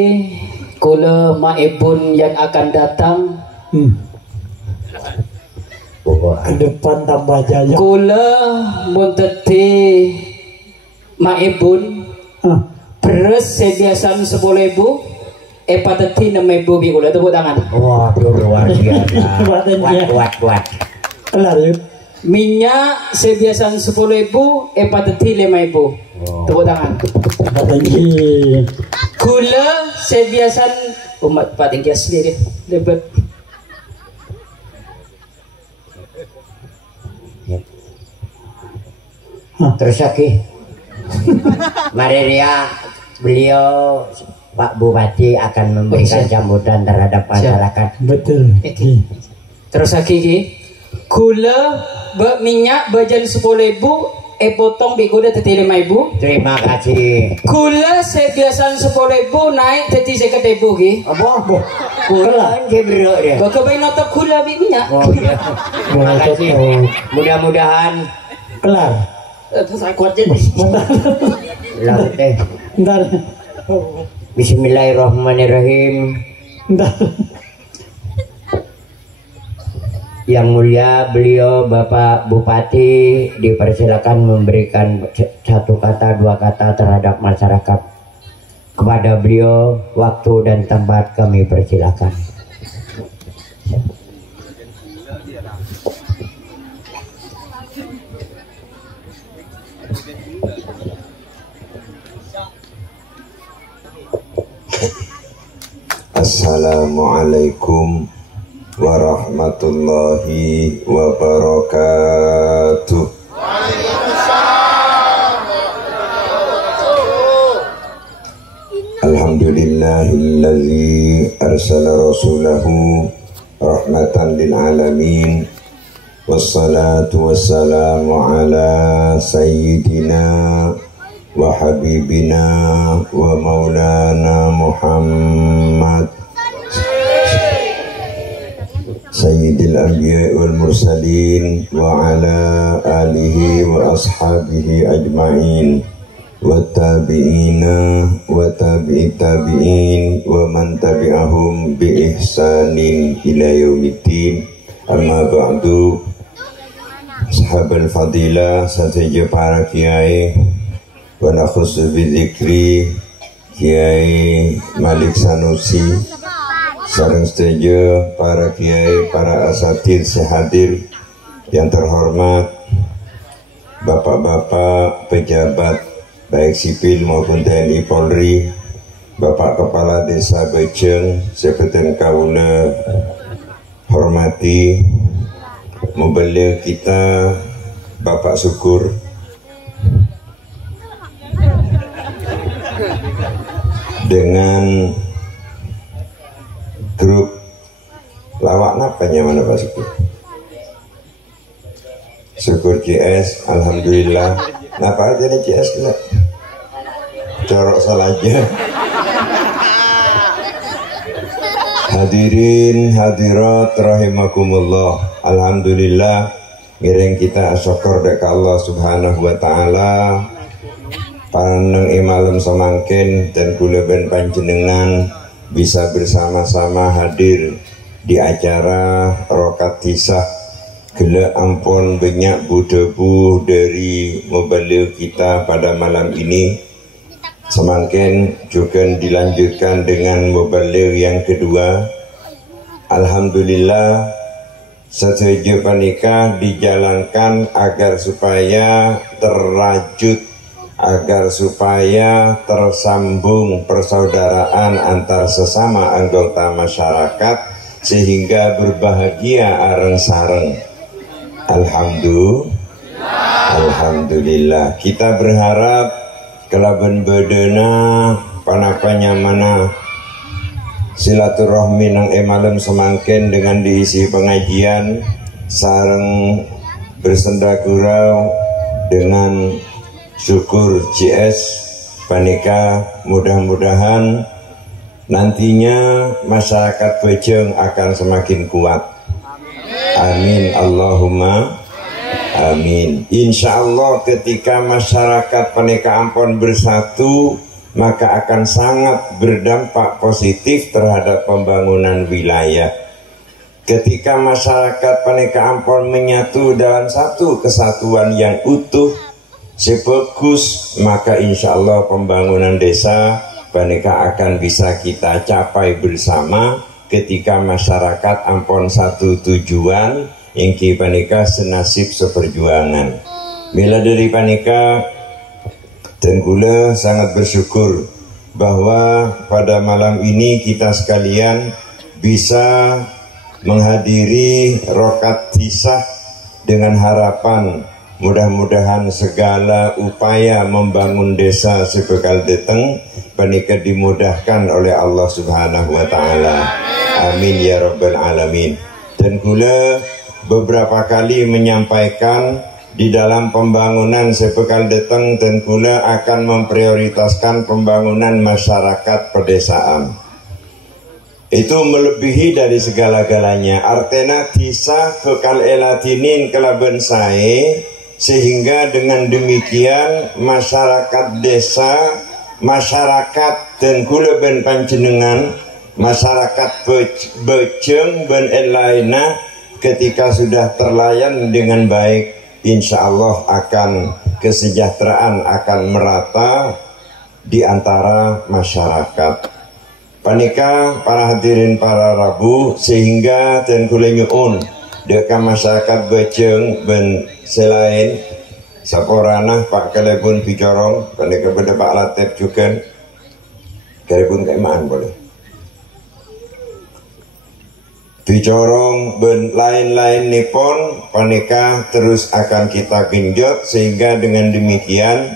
kula Maibun yang akan datang. Ke depan tambah jaya. Kula munteti Maibun. Beres sebiasan 10.000, pateti 6.000 bi kula tepuk tangan. Wah, luar biasa. Kuat. Kelar yuk. Minyak sebiasan 10.000, pateti 5.000. Tepuk tangan. Tinggi. Gula sebiasan umat Pak Tinggi asli deh. Lebat. Terus lagi mari dia beliau Pak Bupati akan memberikan sambutan terhadap masyarakat. Betul. Terus lagi gula minyak bajan 10.000, potong bego udah teti 5.000. Terima kasih. Gula sebiasan 10.000 naik teti 50.000 ki. Apa? Gula dia bro dia. Bakal bayi notok gula bi minyak. Iya. Terima kasih. Mudah-mudahan Kelar. Terus aku aja. Lalu teh. Bentar. Bismillahirrahmanirrahim. Yang mulia beliau Bapak Bupati dipersilakan memberikan satu kata dua kata terhadap masyarakat. Kepada beliau waktu dan tempat kami persilakan. Assalamualaikum warahmatullahi wabarakatuh. Alhamdulillahilladzi arsala rasulahu rahmatan lil alamin. Wassalatu wassalamu ala sayyidina wa habibina wa maulana Muhammad Sayyidil Anbiya wal Mursalin wa ala alihi wa ashabihi ajma'in wa tabi'ina wa tabi'i tabi'in wa man tabi'ahum bi ihsanin ila yaumiddin. Amma ba'du. Sahabat fadilah, sahaja para kiai wa nakhussu bi dzikri Kiai Malik Sanusi, sareng setuju para kiai, para asatidz sehadir yang terhormat, bapak-bapak pejabat baik sipil maupun TNI Polri, Bapak Kepala Desa Beceng, seperti kaula hormati, membeli kita Bapak Syukur, dengan grup lawak napanya mana Pak Syukur? Syukur CS, alhamdulillah. Napa aja nih CS kena? Corok salahnya. Hadirin hadirat rahimakumullah. Alhamdulillah ngiring kita syukur dek Allah Subhanahu wa taala. Paneng imalem semangkin dan kula ben panjenengan bisa bersama-sama hadir di acara rokat tisah gela ampun banyak budebu dari mobil kita pada malam ini. Semangkin juga dilanjutkan dengan mobil yang kedua. Alhamdulillah setuju panika dijalankan agar supaya terrajut, agar supaya tersambung persaudaraan antar sesama anggota masyarakat sehingga berbahagia areng-sareng. Alhamdulillah. Kita berharap kelaban bedena panapanya mana silaturahmi nang malam semangkin dengan diisi pengajian sareng bersenda gurau dengan syukur CS panika. Mudah-mudahan nantinya masyarakat Beceng akan semakin kuat. Amin Allahumma amin. Insya Allah ketika masyarakat panika ampun bersatu, maka akan sangat berdampak positif terhadap pembangunan wilayah. Ketika masyarakat panika ampun menyatu dalam satu kesatuan yang utuh sebagus, maka insya Allah pembangunan desa panika akan bisa kita capai bersama ketika masyarakat ampun satu tujuan ingki panika senasib seperjuangan. Bila dari panika dan gula sangat bersyukur bahwa pada malam ini kita sekalian bisa menghadiri rokat tisah dengan harapan mudah-mudahan segala upaya membangun desa sebekal deteng panika dimudahkan oleh Allah Subhanahu wa taala. Amin ya rabbal alamin. Dan kula beberapa kali menyampaikan di dalam pembangunan sebekal deteng dan kula akan memprioritaskan pembangunan masyarakat pedesaan. Itu melebihi dari segala-galanya. Artena desa bekal elatinin kelaban sae, sehingga dengan demikian masyarakat desa masyarakat dan kula ben panjenengan masyarakat Bejeng ben lainnya ketika sudah terlayan dengan baik, insya Allah akan kesejahteraan akan merata di antara masyarakat. Panika para hadirin para Rabu, sehingga dan kula nyuun dekat masyarakat Bejeng ben selain saporana Pak Kalebun Bicorong, panika pada Pak Latif juga Kalebun Kaimaan boleh Bicorong ben lain-lain nipon panika terus akan kita genjot, sehingga dengan demikian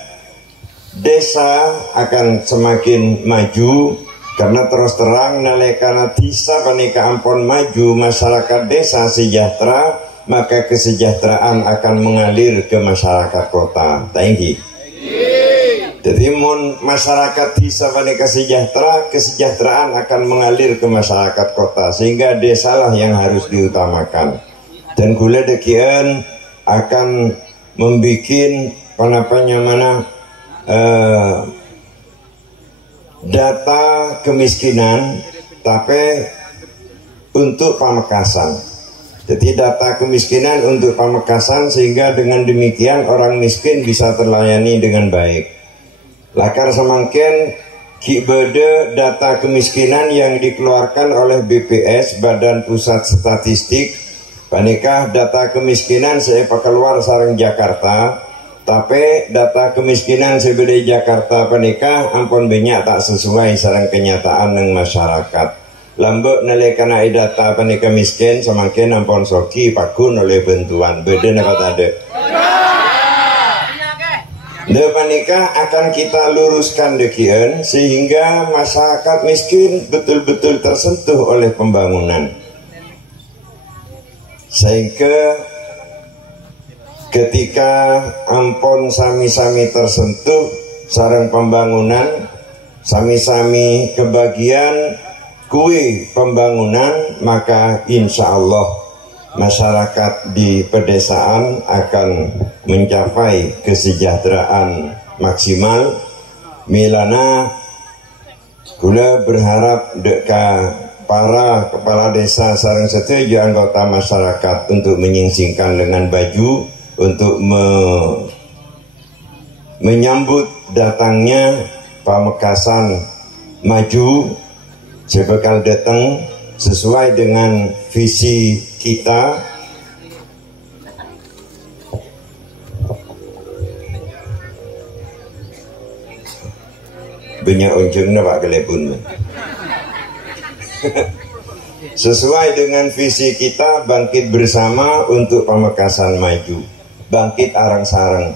desa akan semakin maju. Karena terus terang nalekana desa panika ampun maju, masyarakat desa sejahtera, maka kesejahteraan akan mengalir ke masyarakat kota. Thank you. Jadi mun masyarakat desa panika sejahtera, kesejahteraan akan mengalir ke masyarakat kota, sehingga desalah yang harus diutamakan. Dan kula dekian akan membikin data kemiskinan tapi untuk Pamekasan. Jadi data kemiskinan untuk Pamekasan, sehingga dengan demikian orang miskin bisa terlayani dengan baik. Lakar semangkin kibede data kemiskinan yang dikeluarkan oleh BPS Badan Pusat Statistik. Panikah data kemiskinan saya keluar sareng Jakarta, tapi data kemiskinan sebeda Jakarta panika ampun banyak tak sesuai sareng kenyataan ng masyarakat. Lambek nalekana data panika miskin semakin ampun soki pakun oleh bantuan beda apa tade. Panika akan kita luruskan dekian, sehingga masyarakat miskin betul-betul tersentuh oleh pembangunan. Sehingga ketika ampun sami-sami tersentuh sareng pembangunan, sami-sami kebagian kui pembangunan, maka insya Allah masyarakat di pedesaan akan mencapai kesejahteraan maksimal. Milana kula berharap deka para kepala desa sareng setuju anggota masyarakat untuk menyingsingkan dengan baju untuk menyambut datangnya Pamekasan maju sebekal datang sesuai dengan visi kita. Banyak unjungnya Pak Kelebun. Sesuai dengan visi kita, bangkit bersama untuk Pamekasan maju, bangkit arang-sarang.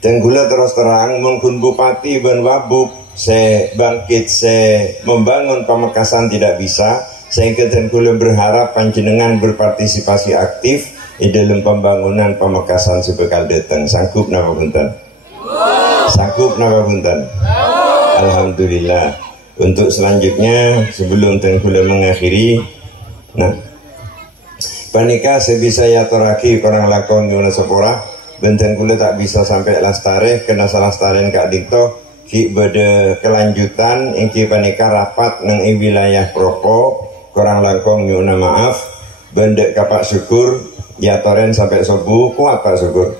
Dan gula terus terang mungkin Bupati ban Wabuk saya bangkit, saya membangun Pamekasan tidak bisa. Sehingga dan kula berharap panjenengan berpartisipasi aktif di dalam pembangunan Pamekasan sebekal datang. Sanggup napa punten? Sanggup napa punten? Alhamdulillah. Untuk selanjutnya sebelum dan kula mengakhiri, nah panika sebisa ya toraki korang lakon yuna sepora benten kula tak bisa sampai lastare kena salah staren kak dikto ki bade kelanjutan ingki panika rapat nang wilayah Propo korang langkong nyuna maaf bendek kapak syukur ya toren sampai subuh kuat Pak Syukur.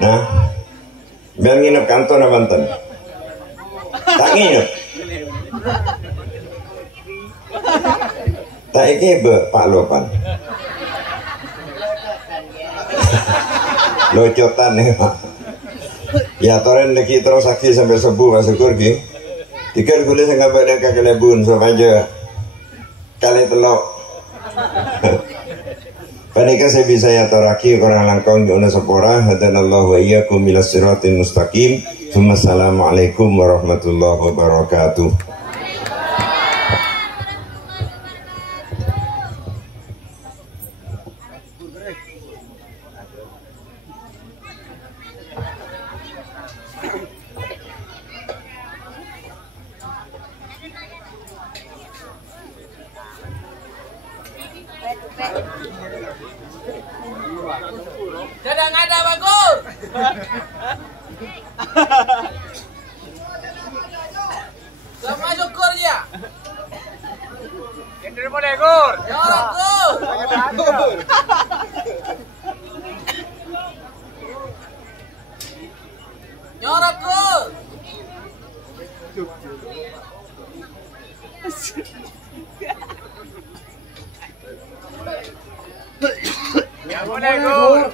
Nah biar nginep kantor na Banten tak nginep tak iki be Pak Lopan locotan ya Pak ya toren lagi terus lagi sampai subuh Pak Syukur ki tiga kulit saya nggak beda ke Kelebun so aja kali telok panika saya bisa ya toraki orang langkong di una sepora hadanallahu wa iyyakum ila siratin mustaqim. Assalamualaikum warahmatullahi wabarakatuh. Dadang ada bagus. Ya boleh, Gur.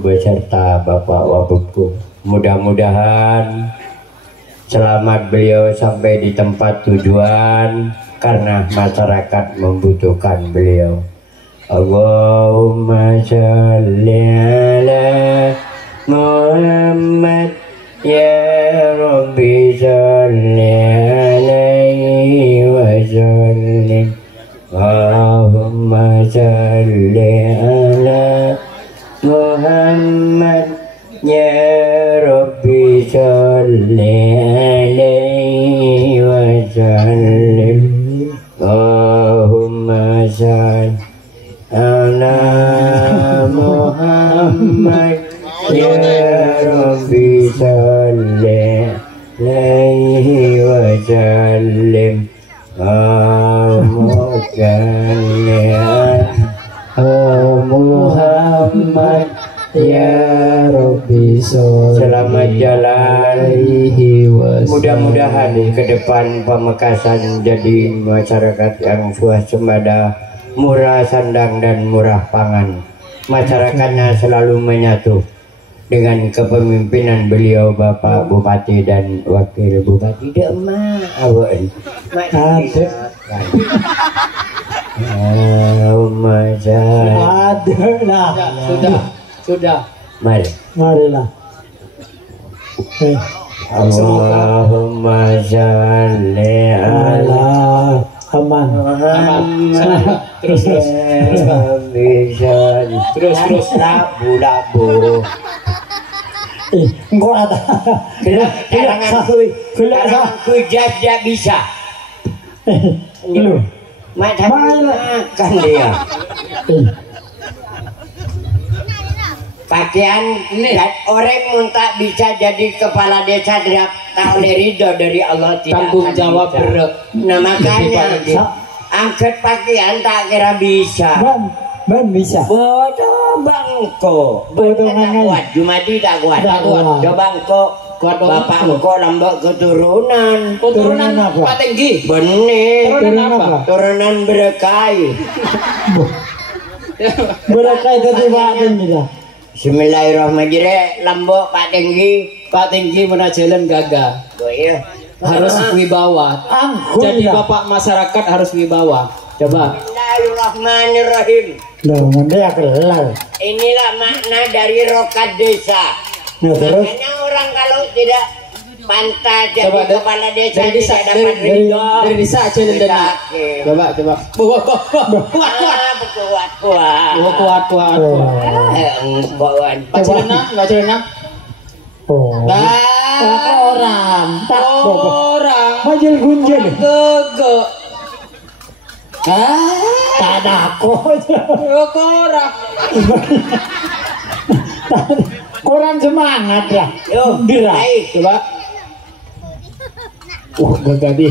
Beserta Bapak Wabubku, mudah-mudahan selamat beliau sampai di tempat tujuan karena masyarakat membutuhkan beliau. Allahumma sholli ala Muhammad ya Rabbi sholli alaihi wa sallim. Allahumma sholli ala Muhammad ya Rabbi sholli alaihi wa sallim. Allahumma sholli ala Muhammad ya Rabbi sholli alaihi wa sallim. Allahumma sholli Muhammad ya Rabbi selamat jalan. Mudah-mudahan ke depan Pamekasan jadi masyarakat yang swasembada, murah sandang dan murah pangan. Masyarakatnya selalu menyatu dengan kepemimpinan beliau Bapak Bupati dan Wakil Bupati. Demak awan. Sudah. Marilah. Allahumma sholli ala Muhammad. Terus labu. Engkau ada. Karanganku tidak bisa. Lu. Makan dia. Pakaian dan orang muntah bisa jadi kepala desa tidak oleh ridho dari Allah, tidak Tanggung jawab berat. Nah makanya angkat pakaian tak kira bisa. Ban bisa. Bodoh bangko. Bodoh tak kuat. Jumadi tak kuat. Bodoh bangko. Kuat bapak engko lambak keturunan. Turunan apa? Pak Tinggi. Bener. Turunan apa? Turunan berkai. Berkai tadi Pak Tinggi lah. Bismillahirrahmanirrahim. Lambok Pak Tinggi. Pak Tinggi mana jalan gagah. Oh iya. Harus wibawa. Jadi bapak masyarakat harus wibawa. Coba. Bismillahirrahmanirrahim. Loh, mending aku kelar. Inilah makna dari rokat desa. Nah, terus Makanya orang kalau tidak pantas jadi Coba, kepala desa dari desa, tidak dapat dari ridho. desa aja dan Coba. Kuat. Pak Celena. oh. Orang. Majel gunjel. Gege. Tak ada aku. Orang. Kurang semangat ya. Yo, Gerak. Coba. Gagah di.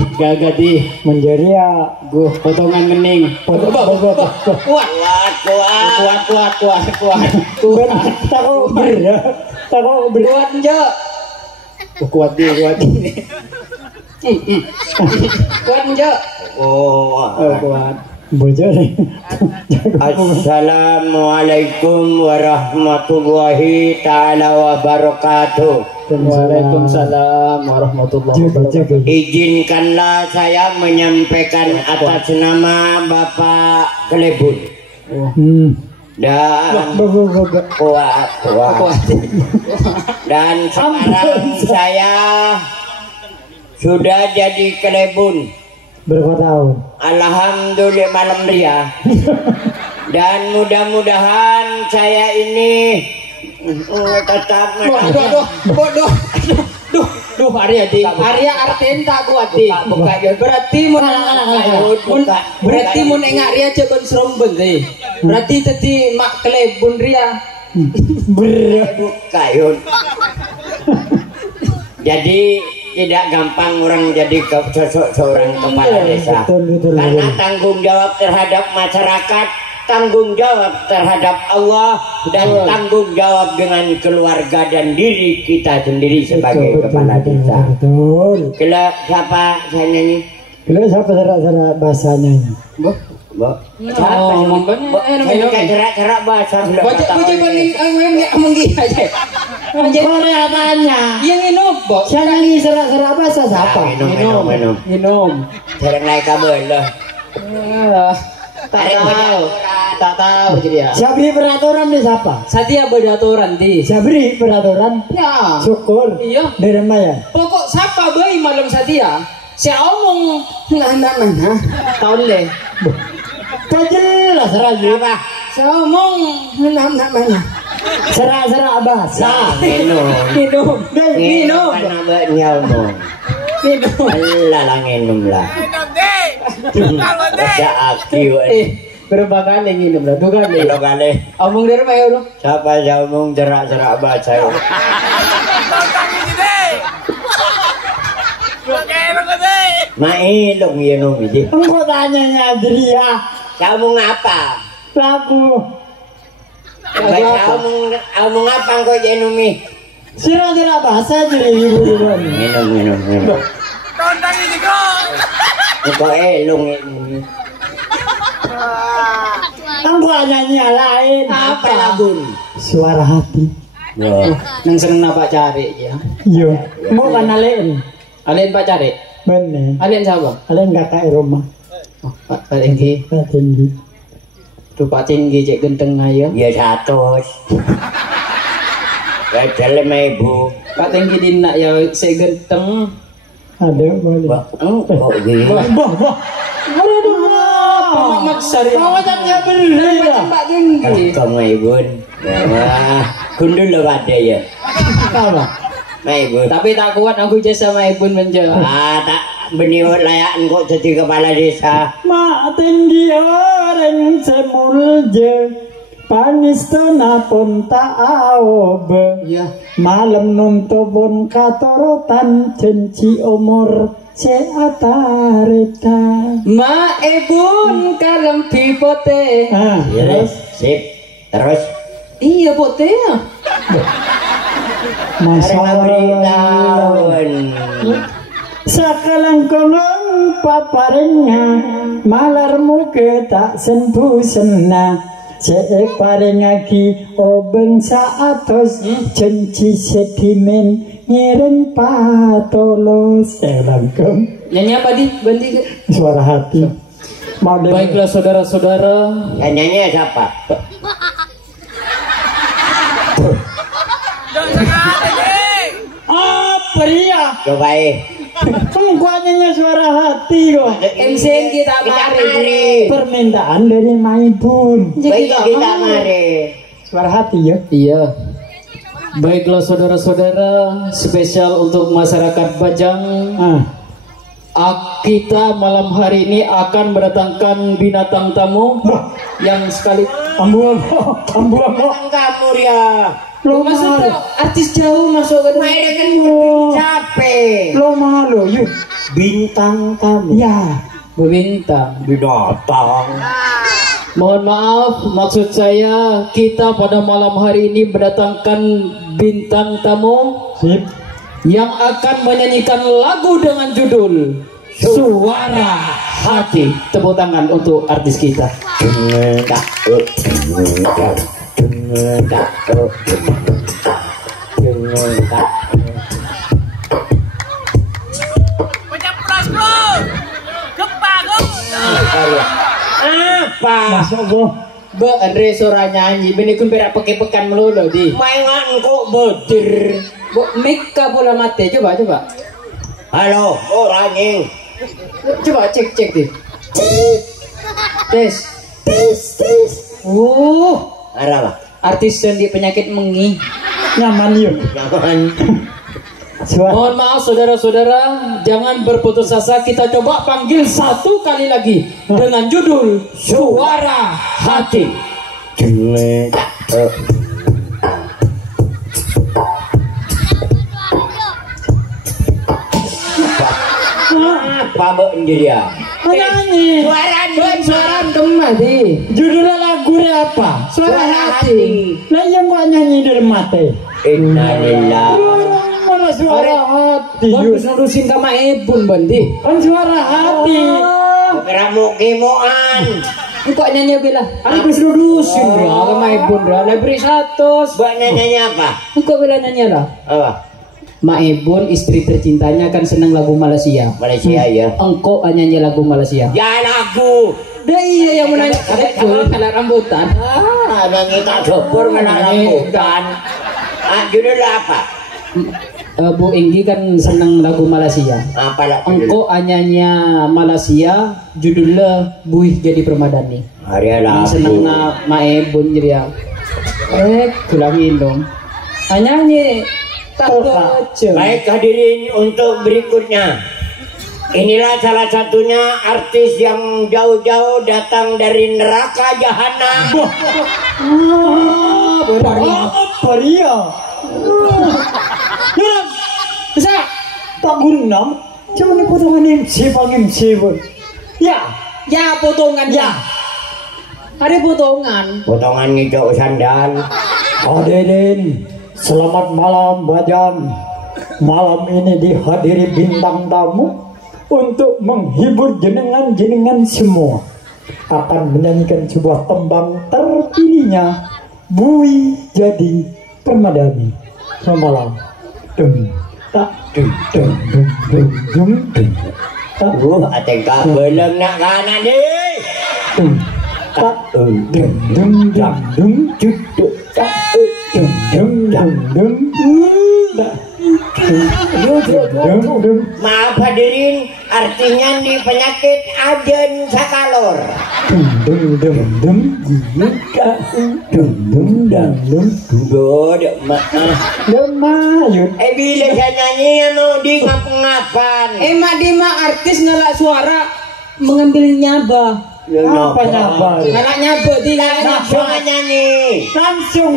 Menjadi ya Gue potongan mening. Kuat. Tahu berat. Kuat njo. Kuat di. Kuat njo. Kuat. Bocor. Assalamualaikum warahmatullahi ta'ala wabarakatuh. Waalaikumsalam warahmatullahi wabarakatuh. Izinkanlah saya menyampaikan atas nama Bapak Kelebun dan kuat. Dan sekarang saya sudah jadi Kelebun. Berapa tahun? Alhamdulillah malam ria. Dan mudah-mudahan saya ini tetap Duh, Arya Artenta kuat di. Berarti mun enggak Arya cekon seromben deh. Berarti tadi mak Kelebun ria Kayun. Jadi tidak gampang orang jadi sosok seorang kepala desa. Betul, karena tanggung jawab terhadap masyarakat, tanggung jawab terhadap Allah, dan tanggung jawab dengan keluarga dan diri kita sendiri sebagai kepala desa. Betul. Kalau siapa saya nyanyi? Kalau siapa serak-serak bahasanya? Siapa yang cerak-cerak bahasa? Baca balik aja. Korea tanya. Yang minum, Bok. Saya nyanyi serak-serak bahasa siapa? Minum. Sering naik kabel lah. Tak tahu jadi ya. Sabri peraturan di siapa? Satya beraturan di. Sabri peraturan. Ya. Syukur. Iya. Dermaya. Pokok siapa bayi malam Satya? Saya omong nah. Tahu le. Tak jelas lagi. Apa? Saya omong nah. Serak-serak bahasa. Minum. Karena banyak omong. Lah minum lah. Baca aki. Berapa kali minum lah? 2 kali. 2 kali. Omong dari mana lu? Siapa yang omong cerak-cerak baca? Mailong yan om ini. Engkau tanya Adria. Kamu ngapa? Lagu. Kamu ngapa kau jenumi? Serak-serak bahasa jadi ibu. Minum. Tondang ini kok. Kau elong ini. Engkau nyanyi lain. Apa lagu? Suara hati. Nang seneng apa cari ya? Iya. Mau kan alen. Kalian pak cari? Bener. Kalian siapa? Alen kakak rumah. Pak tinggi. Pak tinggi. Tuh Pak tinggi cek genteng aja. Ya 100. Gajal sama ibu. Pak tinggi dina ya saya genteng. Ada boleh. Kok gini? Bah. Pemaksa dia. Kau katanya beri lah. Pak tinggi. Kau sama ibu. Wah, kundul lo ada ya. Apa? Sama ibu. Tapi tak kuat aku jasa sama ibu menjawab. Tak beniwat layak kok jadi kepala desa. Mak tinggi orang semulje. Panistana pun tak aobe. Iya. Malam nuntubun katorotan cenci umur seatareta. Ma ebun kalem pipote. Terus, sip. Terus. Iya pote ya. Masalah sakalang kongong paparenga malarmu ke tak sentuh sena separengagi obeng saatos cenci sedimen ngiring patolos langkong. Nyanyi apa di? Banti ke? Suara hati. Baiklah saudara-saudara. Yang nyanyi siapa? Pria. Coba Pengkuannya suara hati kok. MCN kita mari. Permintaan dari Maibun. Baik kita mari. Suara hati ya. Iya. Baiklah saudara-saudara, spesial untuk masyarakat Bajang. Kita malam hari ini akan mendatangkan binatang tamu yang sekali Ambu. Kamu ya. Lo maksudnya artis jauh masuk ke Main dengan capek. Lo malu yuk. Bintang tamu. Ya. berbintang. Binatang. Mohon maaf, maksud saya kita pada malam hari ini mendatangkan bintang tamu yang akan menyanyikan lagu dengan judul Suara Hati. Tepuk tangan untuk artis kita. Apa? Be Andre suara nyanyi, benikun berak pakai pekan melulu di. Mainan kok bedir. Bu Mika pula mati, coba. Halo, orangnya. Coba cek di. Tes. Arah. Artis yang di penyakit mengi. Nyaman yuk. Jangan. Mohon maaf saudara-saudara, jangan berputus asa. Kita coba panggil satu kali lagi dengan judul Suara Hati. Apa dia? Nyanyi. Suara mati. Judulnya lagunya apa? Suara hati. Lah yang gua nyanyi dari mati. Innalillah. Mana suara hati? Bang bisa nurusin sama Ebun Bandi. Kan suara hati. Keramu kimoan. Kok nyanyi bela? Aku bisa nurusin bro sama Ebun bro. Lebih 100. Buat nyanyi apa? Kok bela nyanyi lah? Apa? Mak Ebun istri tercintanya kan senang lagu Malaysia. Malaysia ya. Engkau nyanyi lagu Malaysia. Ya lagu. Dah iya yang menanya betul kena rambutan. Nyanyi tak dopur kena rambutan. Judul apa? Bu Enggi kan senang lagu Malaysia. Apa lah? Engkau nyanyi Malaysia judulnya Buih Jadi Permadani. Hari lagu. Senang na Mak Ebun jadi ya. Kulangin dong. Nyanyi. Baik hadirin untuk berikutnya. Inilah salah satunya artis yang jauh-jauh datang dari neraka jahanam. Apa dia? Bisa tak gunam. Cuma ini potongan MC bang MC pun. Ya Potongan ya. Ada potongan. Potongan hijau sandal. Hadirin, selamat malam Bajang. Malam ini dihadiri bintang tamu untuk menghibur jenengan semua. Akan menyanyikan sebuah tembang terpilihnya Buih Jadi Permadani. Selamat malam. Atengka belum nak kanan ni. Maaf hadirin, artinya di penyakit ajen sakalor. Bila saya nyanyi mau di ngap-ngapan. Emak Dima artis ngelak suara mengambil nyaba. Apa nyaba? Ngelak nyaba tidak Langsung nyanyi. Langsung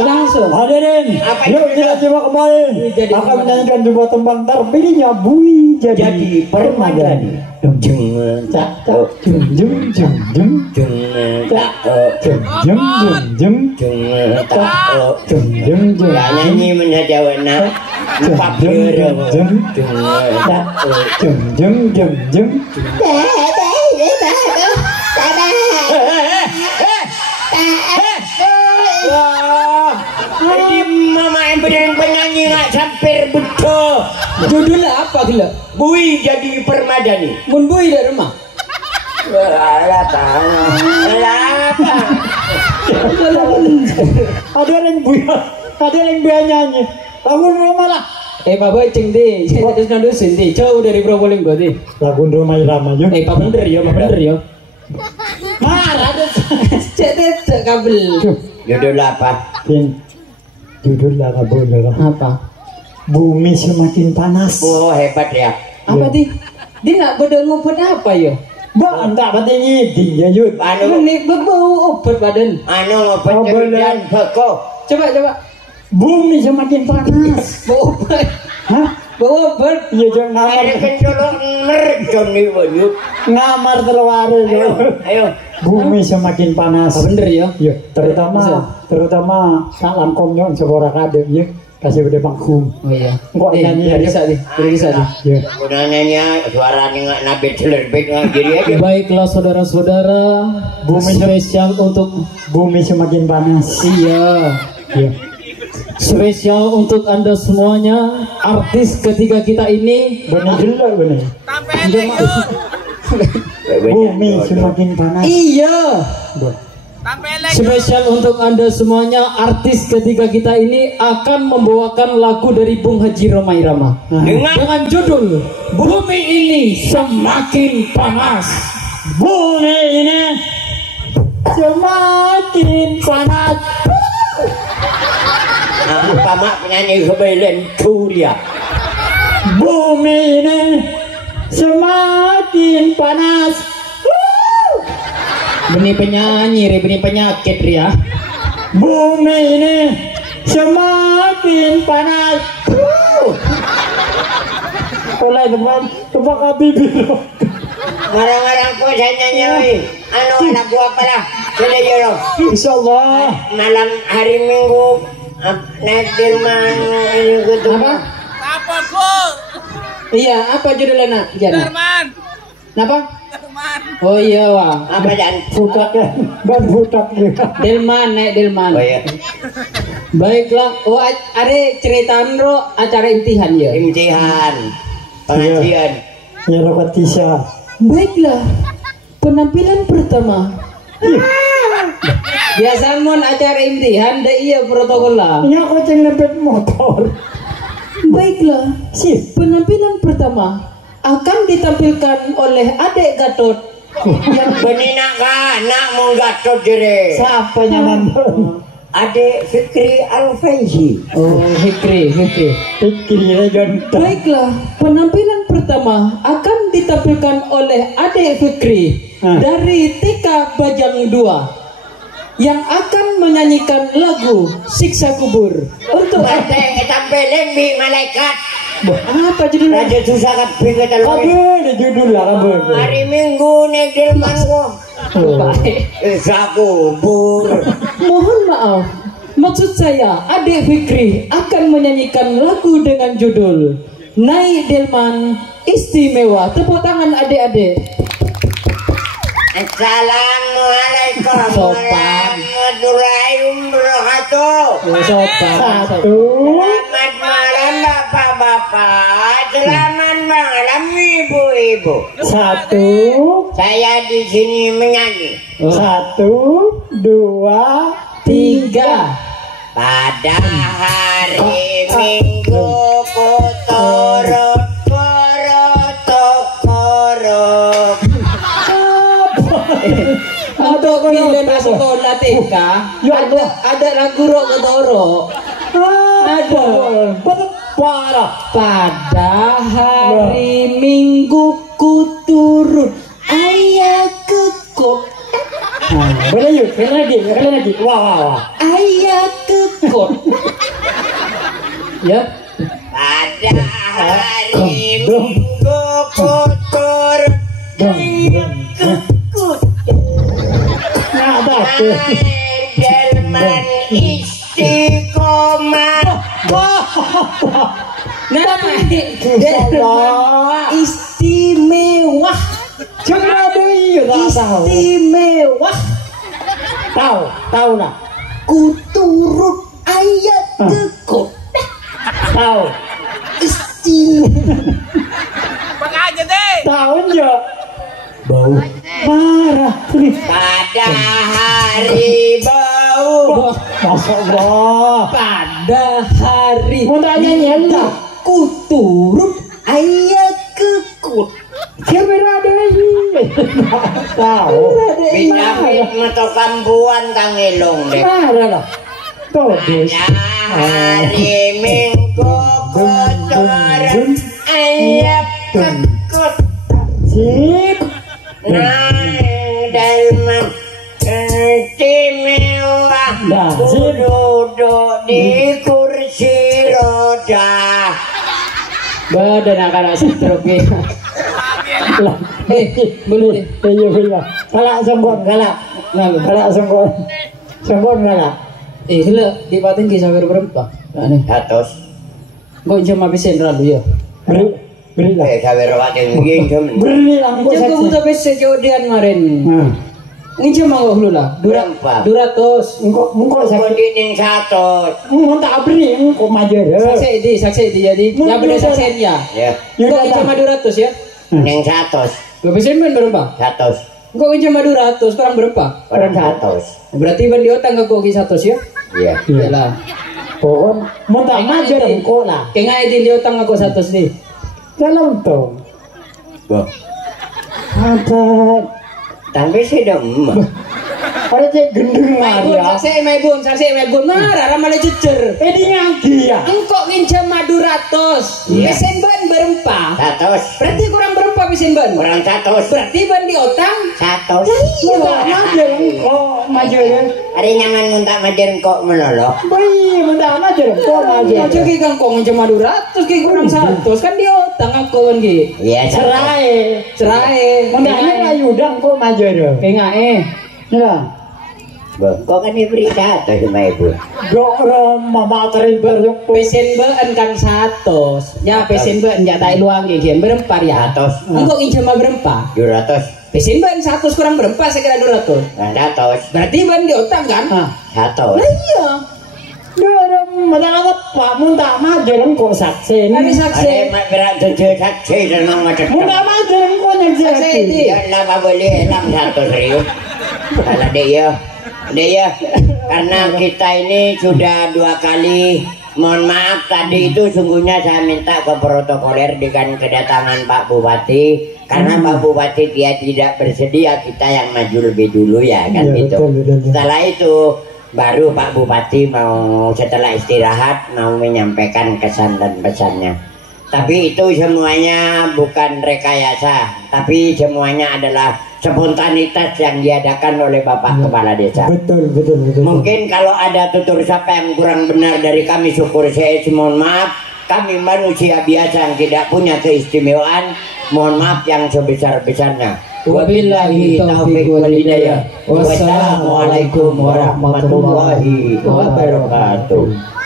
langsung. Hadirin, yuk kita coba kembali. Akan menyanyikan sebuah tembang terpilihnya Buih Jadi Permadani. Nyanyi menjawabnya. Mama yang penyanyi nggak sampai betul. Judulnya apa gila? Buih Jadi Permadani. Mun buih dari rumah. Ada yang buah nyanyi. Lagu rumah lah. Bapak ceng deh, terus nandusin deh, jauh dari Probolinggo deh. Lagu rumah irama yuk. Pak bener ya. Marah tuh, cek kabel. Judul apa? Judul lah boleh lah. Apa? Bumi semakin panas. Oh hebat ya. Apa di? Dia nak beda ngobrol apa ya? Entah apa tinggi ya yuk. Ini berbau obat badan. Ngobrol dan beko. Coba. Bumi semakin panas. Bau obat. Hah? Bau obat. Iya jangan ngamar. Air kencolo merjom nih wajib. Ngamar terluar Ayo. Bumi semakin panas. Bener ya. Iya, terutama salam komnyon seborang kadek ya. Kasih udah panggung. Oh iya. Kok nyanyi bisa deh. Ya. Gunanya suara nih nggak nabit celerbik nggak jadi aja. Baiklah saudara-saudara, bumi spesial untuk bumi semakin panas. Iya. Spesial untuk Anda semuanya, artis ketiga kita ini. Bener. Bumi semakin panas. Iya. Spesial untuk Anda semuanya, artis ketiga kita ini akan membawakan lagu dari Bung Haji Romai Rama dengan judul Bumi Ini Semakin Panas. Bumi ini semakin panas. Apa mak penyanyi kebelen Turia. Bumi ini semakin panas. Benih penyanyi, benih penyakit ya. Bumi ini semakin panas. Mulai teman. Kepak bibir. Marang-marang ko sa nyanyawi. Ano anak gua pala? Sudah jero. Insyaallah. Malam hari Minggu naik Dirman ini gitu. Apa kok? Iya, apa judulnya nak? Darman. Kenapa? Darman. Oh iya wah. Apa dan? Futak ya. Ban futak juga. Delman, naik Delman. Oh iya. Baiklah. Oh ada ceritaan ro acara intihan ya. Imtihan. Pengajian. Ya rapat tisha. Baiklah. Penampilan pertama. Biasa mon acara intihan dah iya protokol lah. Ya aku ceng nempet motor. Baiklah. Sip. Penampilan pertama akan ditampilkan oleh adik Gatot Yang benina ka anak mau Gatot jere. Siapa nyaman? Adik Fikri Al-Faizi. Oh, Fikri. Fikri ganteng. Baiklah, penampilan pertama akan ditampilkan oleh adik Fikri dari TK Bajang 2 yang akan menyanyikan lagu Siksa Kubur untuk Adik tampilin bi malaikat. apa judulnya? Raja susah kat pikir Kabe ada judul lah kabe. hari Minggu naik Delman ko. Baik. Siksa kubur. Mohon maaf, maksud saya adik Fikri akan menyanyikan lagu dengan judul Naik Delman Istimewa. Tepuk tangan adik-adik. Assalamualaikum Sopan. warahmatullahi wabarakatuh. Sopan. Satu. Selamat malam bapak-bapak. Selamat malam ibu-ibu. Satu. Saya di sini menyanyi. Satu. Dua. 3. Pada hari Minggu ku turut korot. Untuk pilih masuk sekolah TK ada lagu rock ketoro. Ada. Parah. Pada hari Minggu ku turut ayah kekot. Boleh yuk, kalian lagi. Wah. Ayah kekot. Ya. Pada hari Minggu ku turut ayah kekot. Nah, Delman istiqomah. Nah, Delman istimewa. Cuma deh, Istimewa. tahu lah. Ku turut ayat kekot. Tahu. Istimewa. Bang aja deh. Tahu aja. Bau. Parah. Pada hari bau. Masya Allah. Pada hari Mau tanya nyata. ku turut ayat kekot. Siapa ada ini? Tahu. Binamit meto kambuan kang elong deh. Parah lah. Todus. Hari Minggu kotor ayat kekut. Sip. Naik Delman istimewa. Nah, sip. Duduk di kursi roda. Badan akan stroke. Lah. Belum deh. Iya. Kalak sombong, kalak. Kalak sombong. Sombong kalak. Sila dipatin kisah berapa? Ane. Atos. Kau cuma bisa lalu ya. Berilah. Sabar watin ngin Berilah kok Jangan saja. buta bisa jodian kemarin. Ini cuma kau dulu lah. Berapa? 200. Engkau sakit. Kondinin satu. Engkau tak beri, engkau maju. Saksi di jadi. Yang beda saksian ya. Ya. Kau cuma 200 ya. Neng satu. Gak bisa main berapa? Satu. Kau cuma 200, kurang berapa? Orang satu. Berarti ban di otak kau ki 100 ya? Iya. Iyalah. Pokok mau tak maju engkau lah. Kaya nga din di otak kau 100 nih. Dalam tu. Wah. Apa? Tapi sih dong. Ada cek gendeng Maria. Saksi Maibun. Marah ramai jejer. Ini ngagi ya. Engkau nginjam 200. Iya. Bisen ban berempat. Satu. Berarti kurang berempat bisen ban. Orang satu. Berarti ban di otak. Satu. Mau tak maju engkau maju ya. Ada nyangan minta majen kok menolok. Bayi, mau tak maju engkau maju. Maju ki kang kong nginjam 200 ki kurang 100 kan di otak. tengah kawan ki. Iya, cerai. Mendaknya ayu udang kok maju do. Enggak Ya. Kok kan diberi kata sama ibu. Ro mama teribar pesen beun kan 100. Ya pesen beun ya tak luang ki berempar ya. 100. Engko injam berempat. 200. Pesen beun 100 kurang berempat saya kira 200. 100. Berarti beun di otak kan? 100. Lah iya. Dua mana ada Pak mun tak maju kok saksi. Tapi saksi. Ada mak berat tujuh saksi dan nama cepat. Mun tak maju kok nyaksi. Ya lama boleh 600 ribu. Kalau dia karena kita ini sudah 2 kali. Mohon maaf tadi itu sungguhnya saya minta ke protokoler dengan kedatangan Pak Bupati karena Pak Bupati dia tidak bersedia kita yang maju lebih dulu ya kan gitu. Betul. Setelah itu baru Pak Bupati mau setelah istirahat mau menyampaikan kesan dan pesannya. Tapi itu semuanya bukan rekayasa, tapi semuanya adalah spontanitas yang diadakan oleh Bapak Kepala Desa. Betul. Mungkin kalau ada tutur sapa yang kurang benar dari kami, syukur saya mohon maaf. Kami manusia biasa yang tidak punya keistimewaan, mohon maaf yang sebesar-besarnya. Wabillahi taufiq wal hidayah. Wassalamualaikum warahmatullahi wabarakatuh.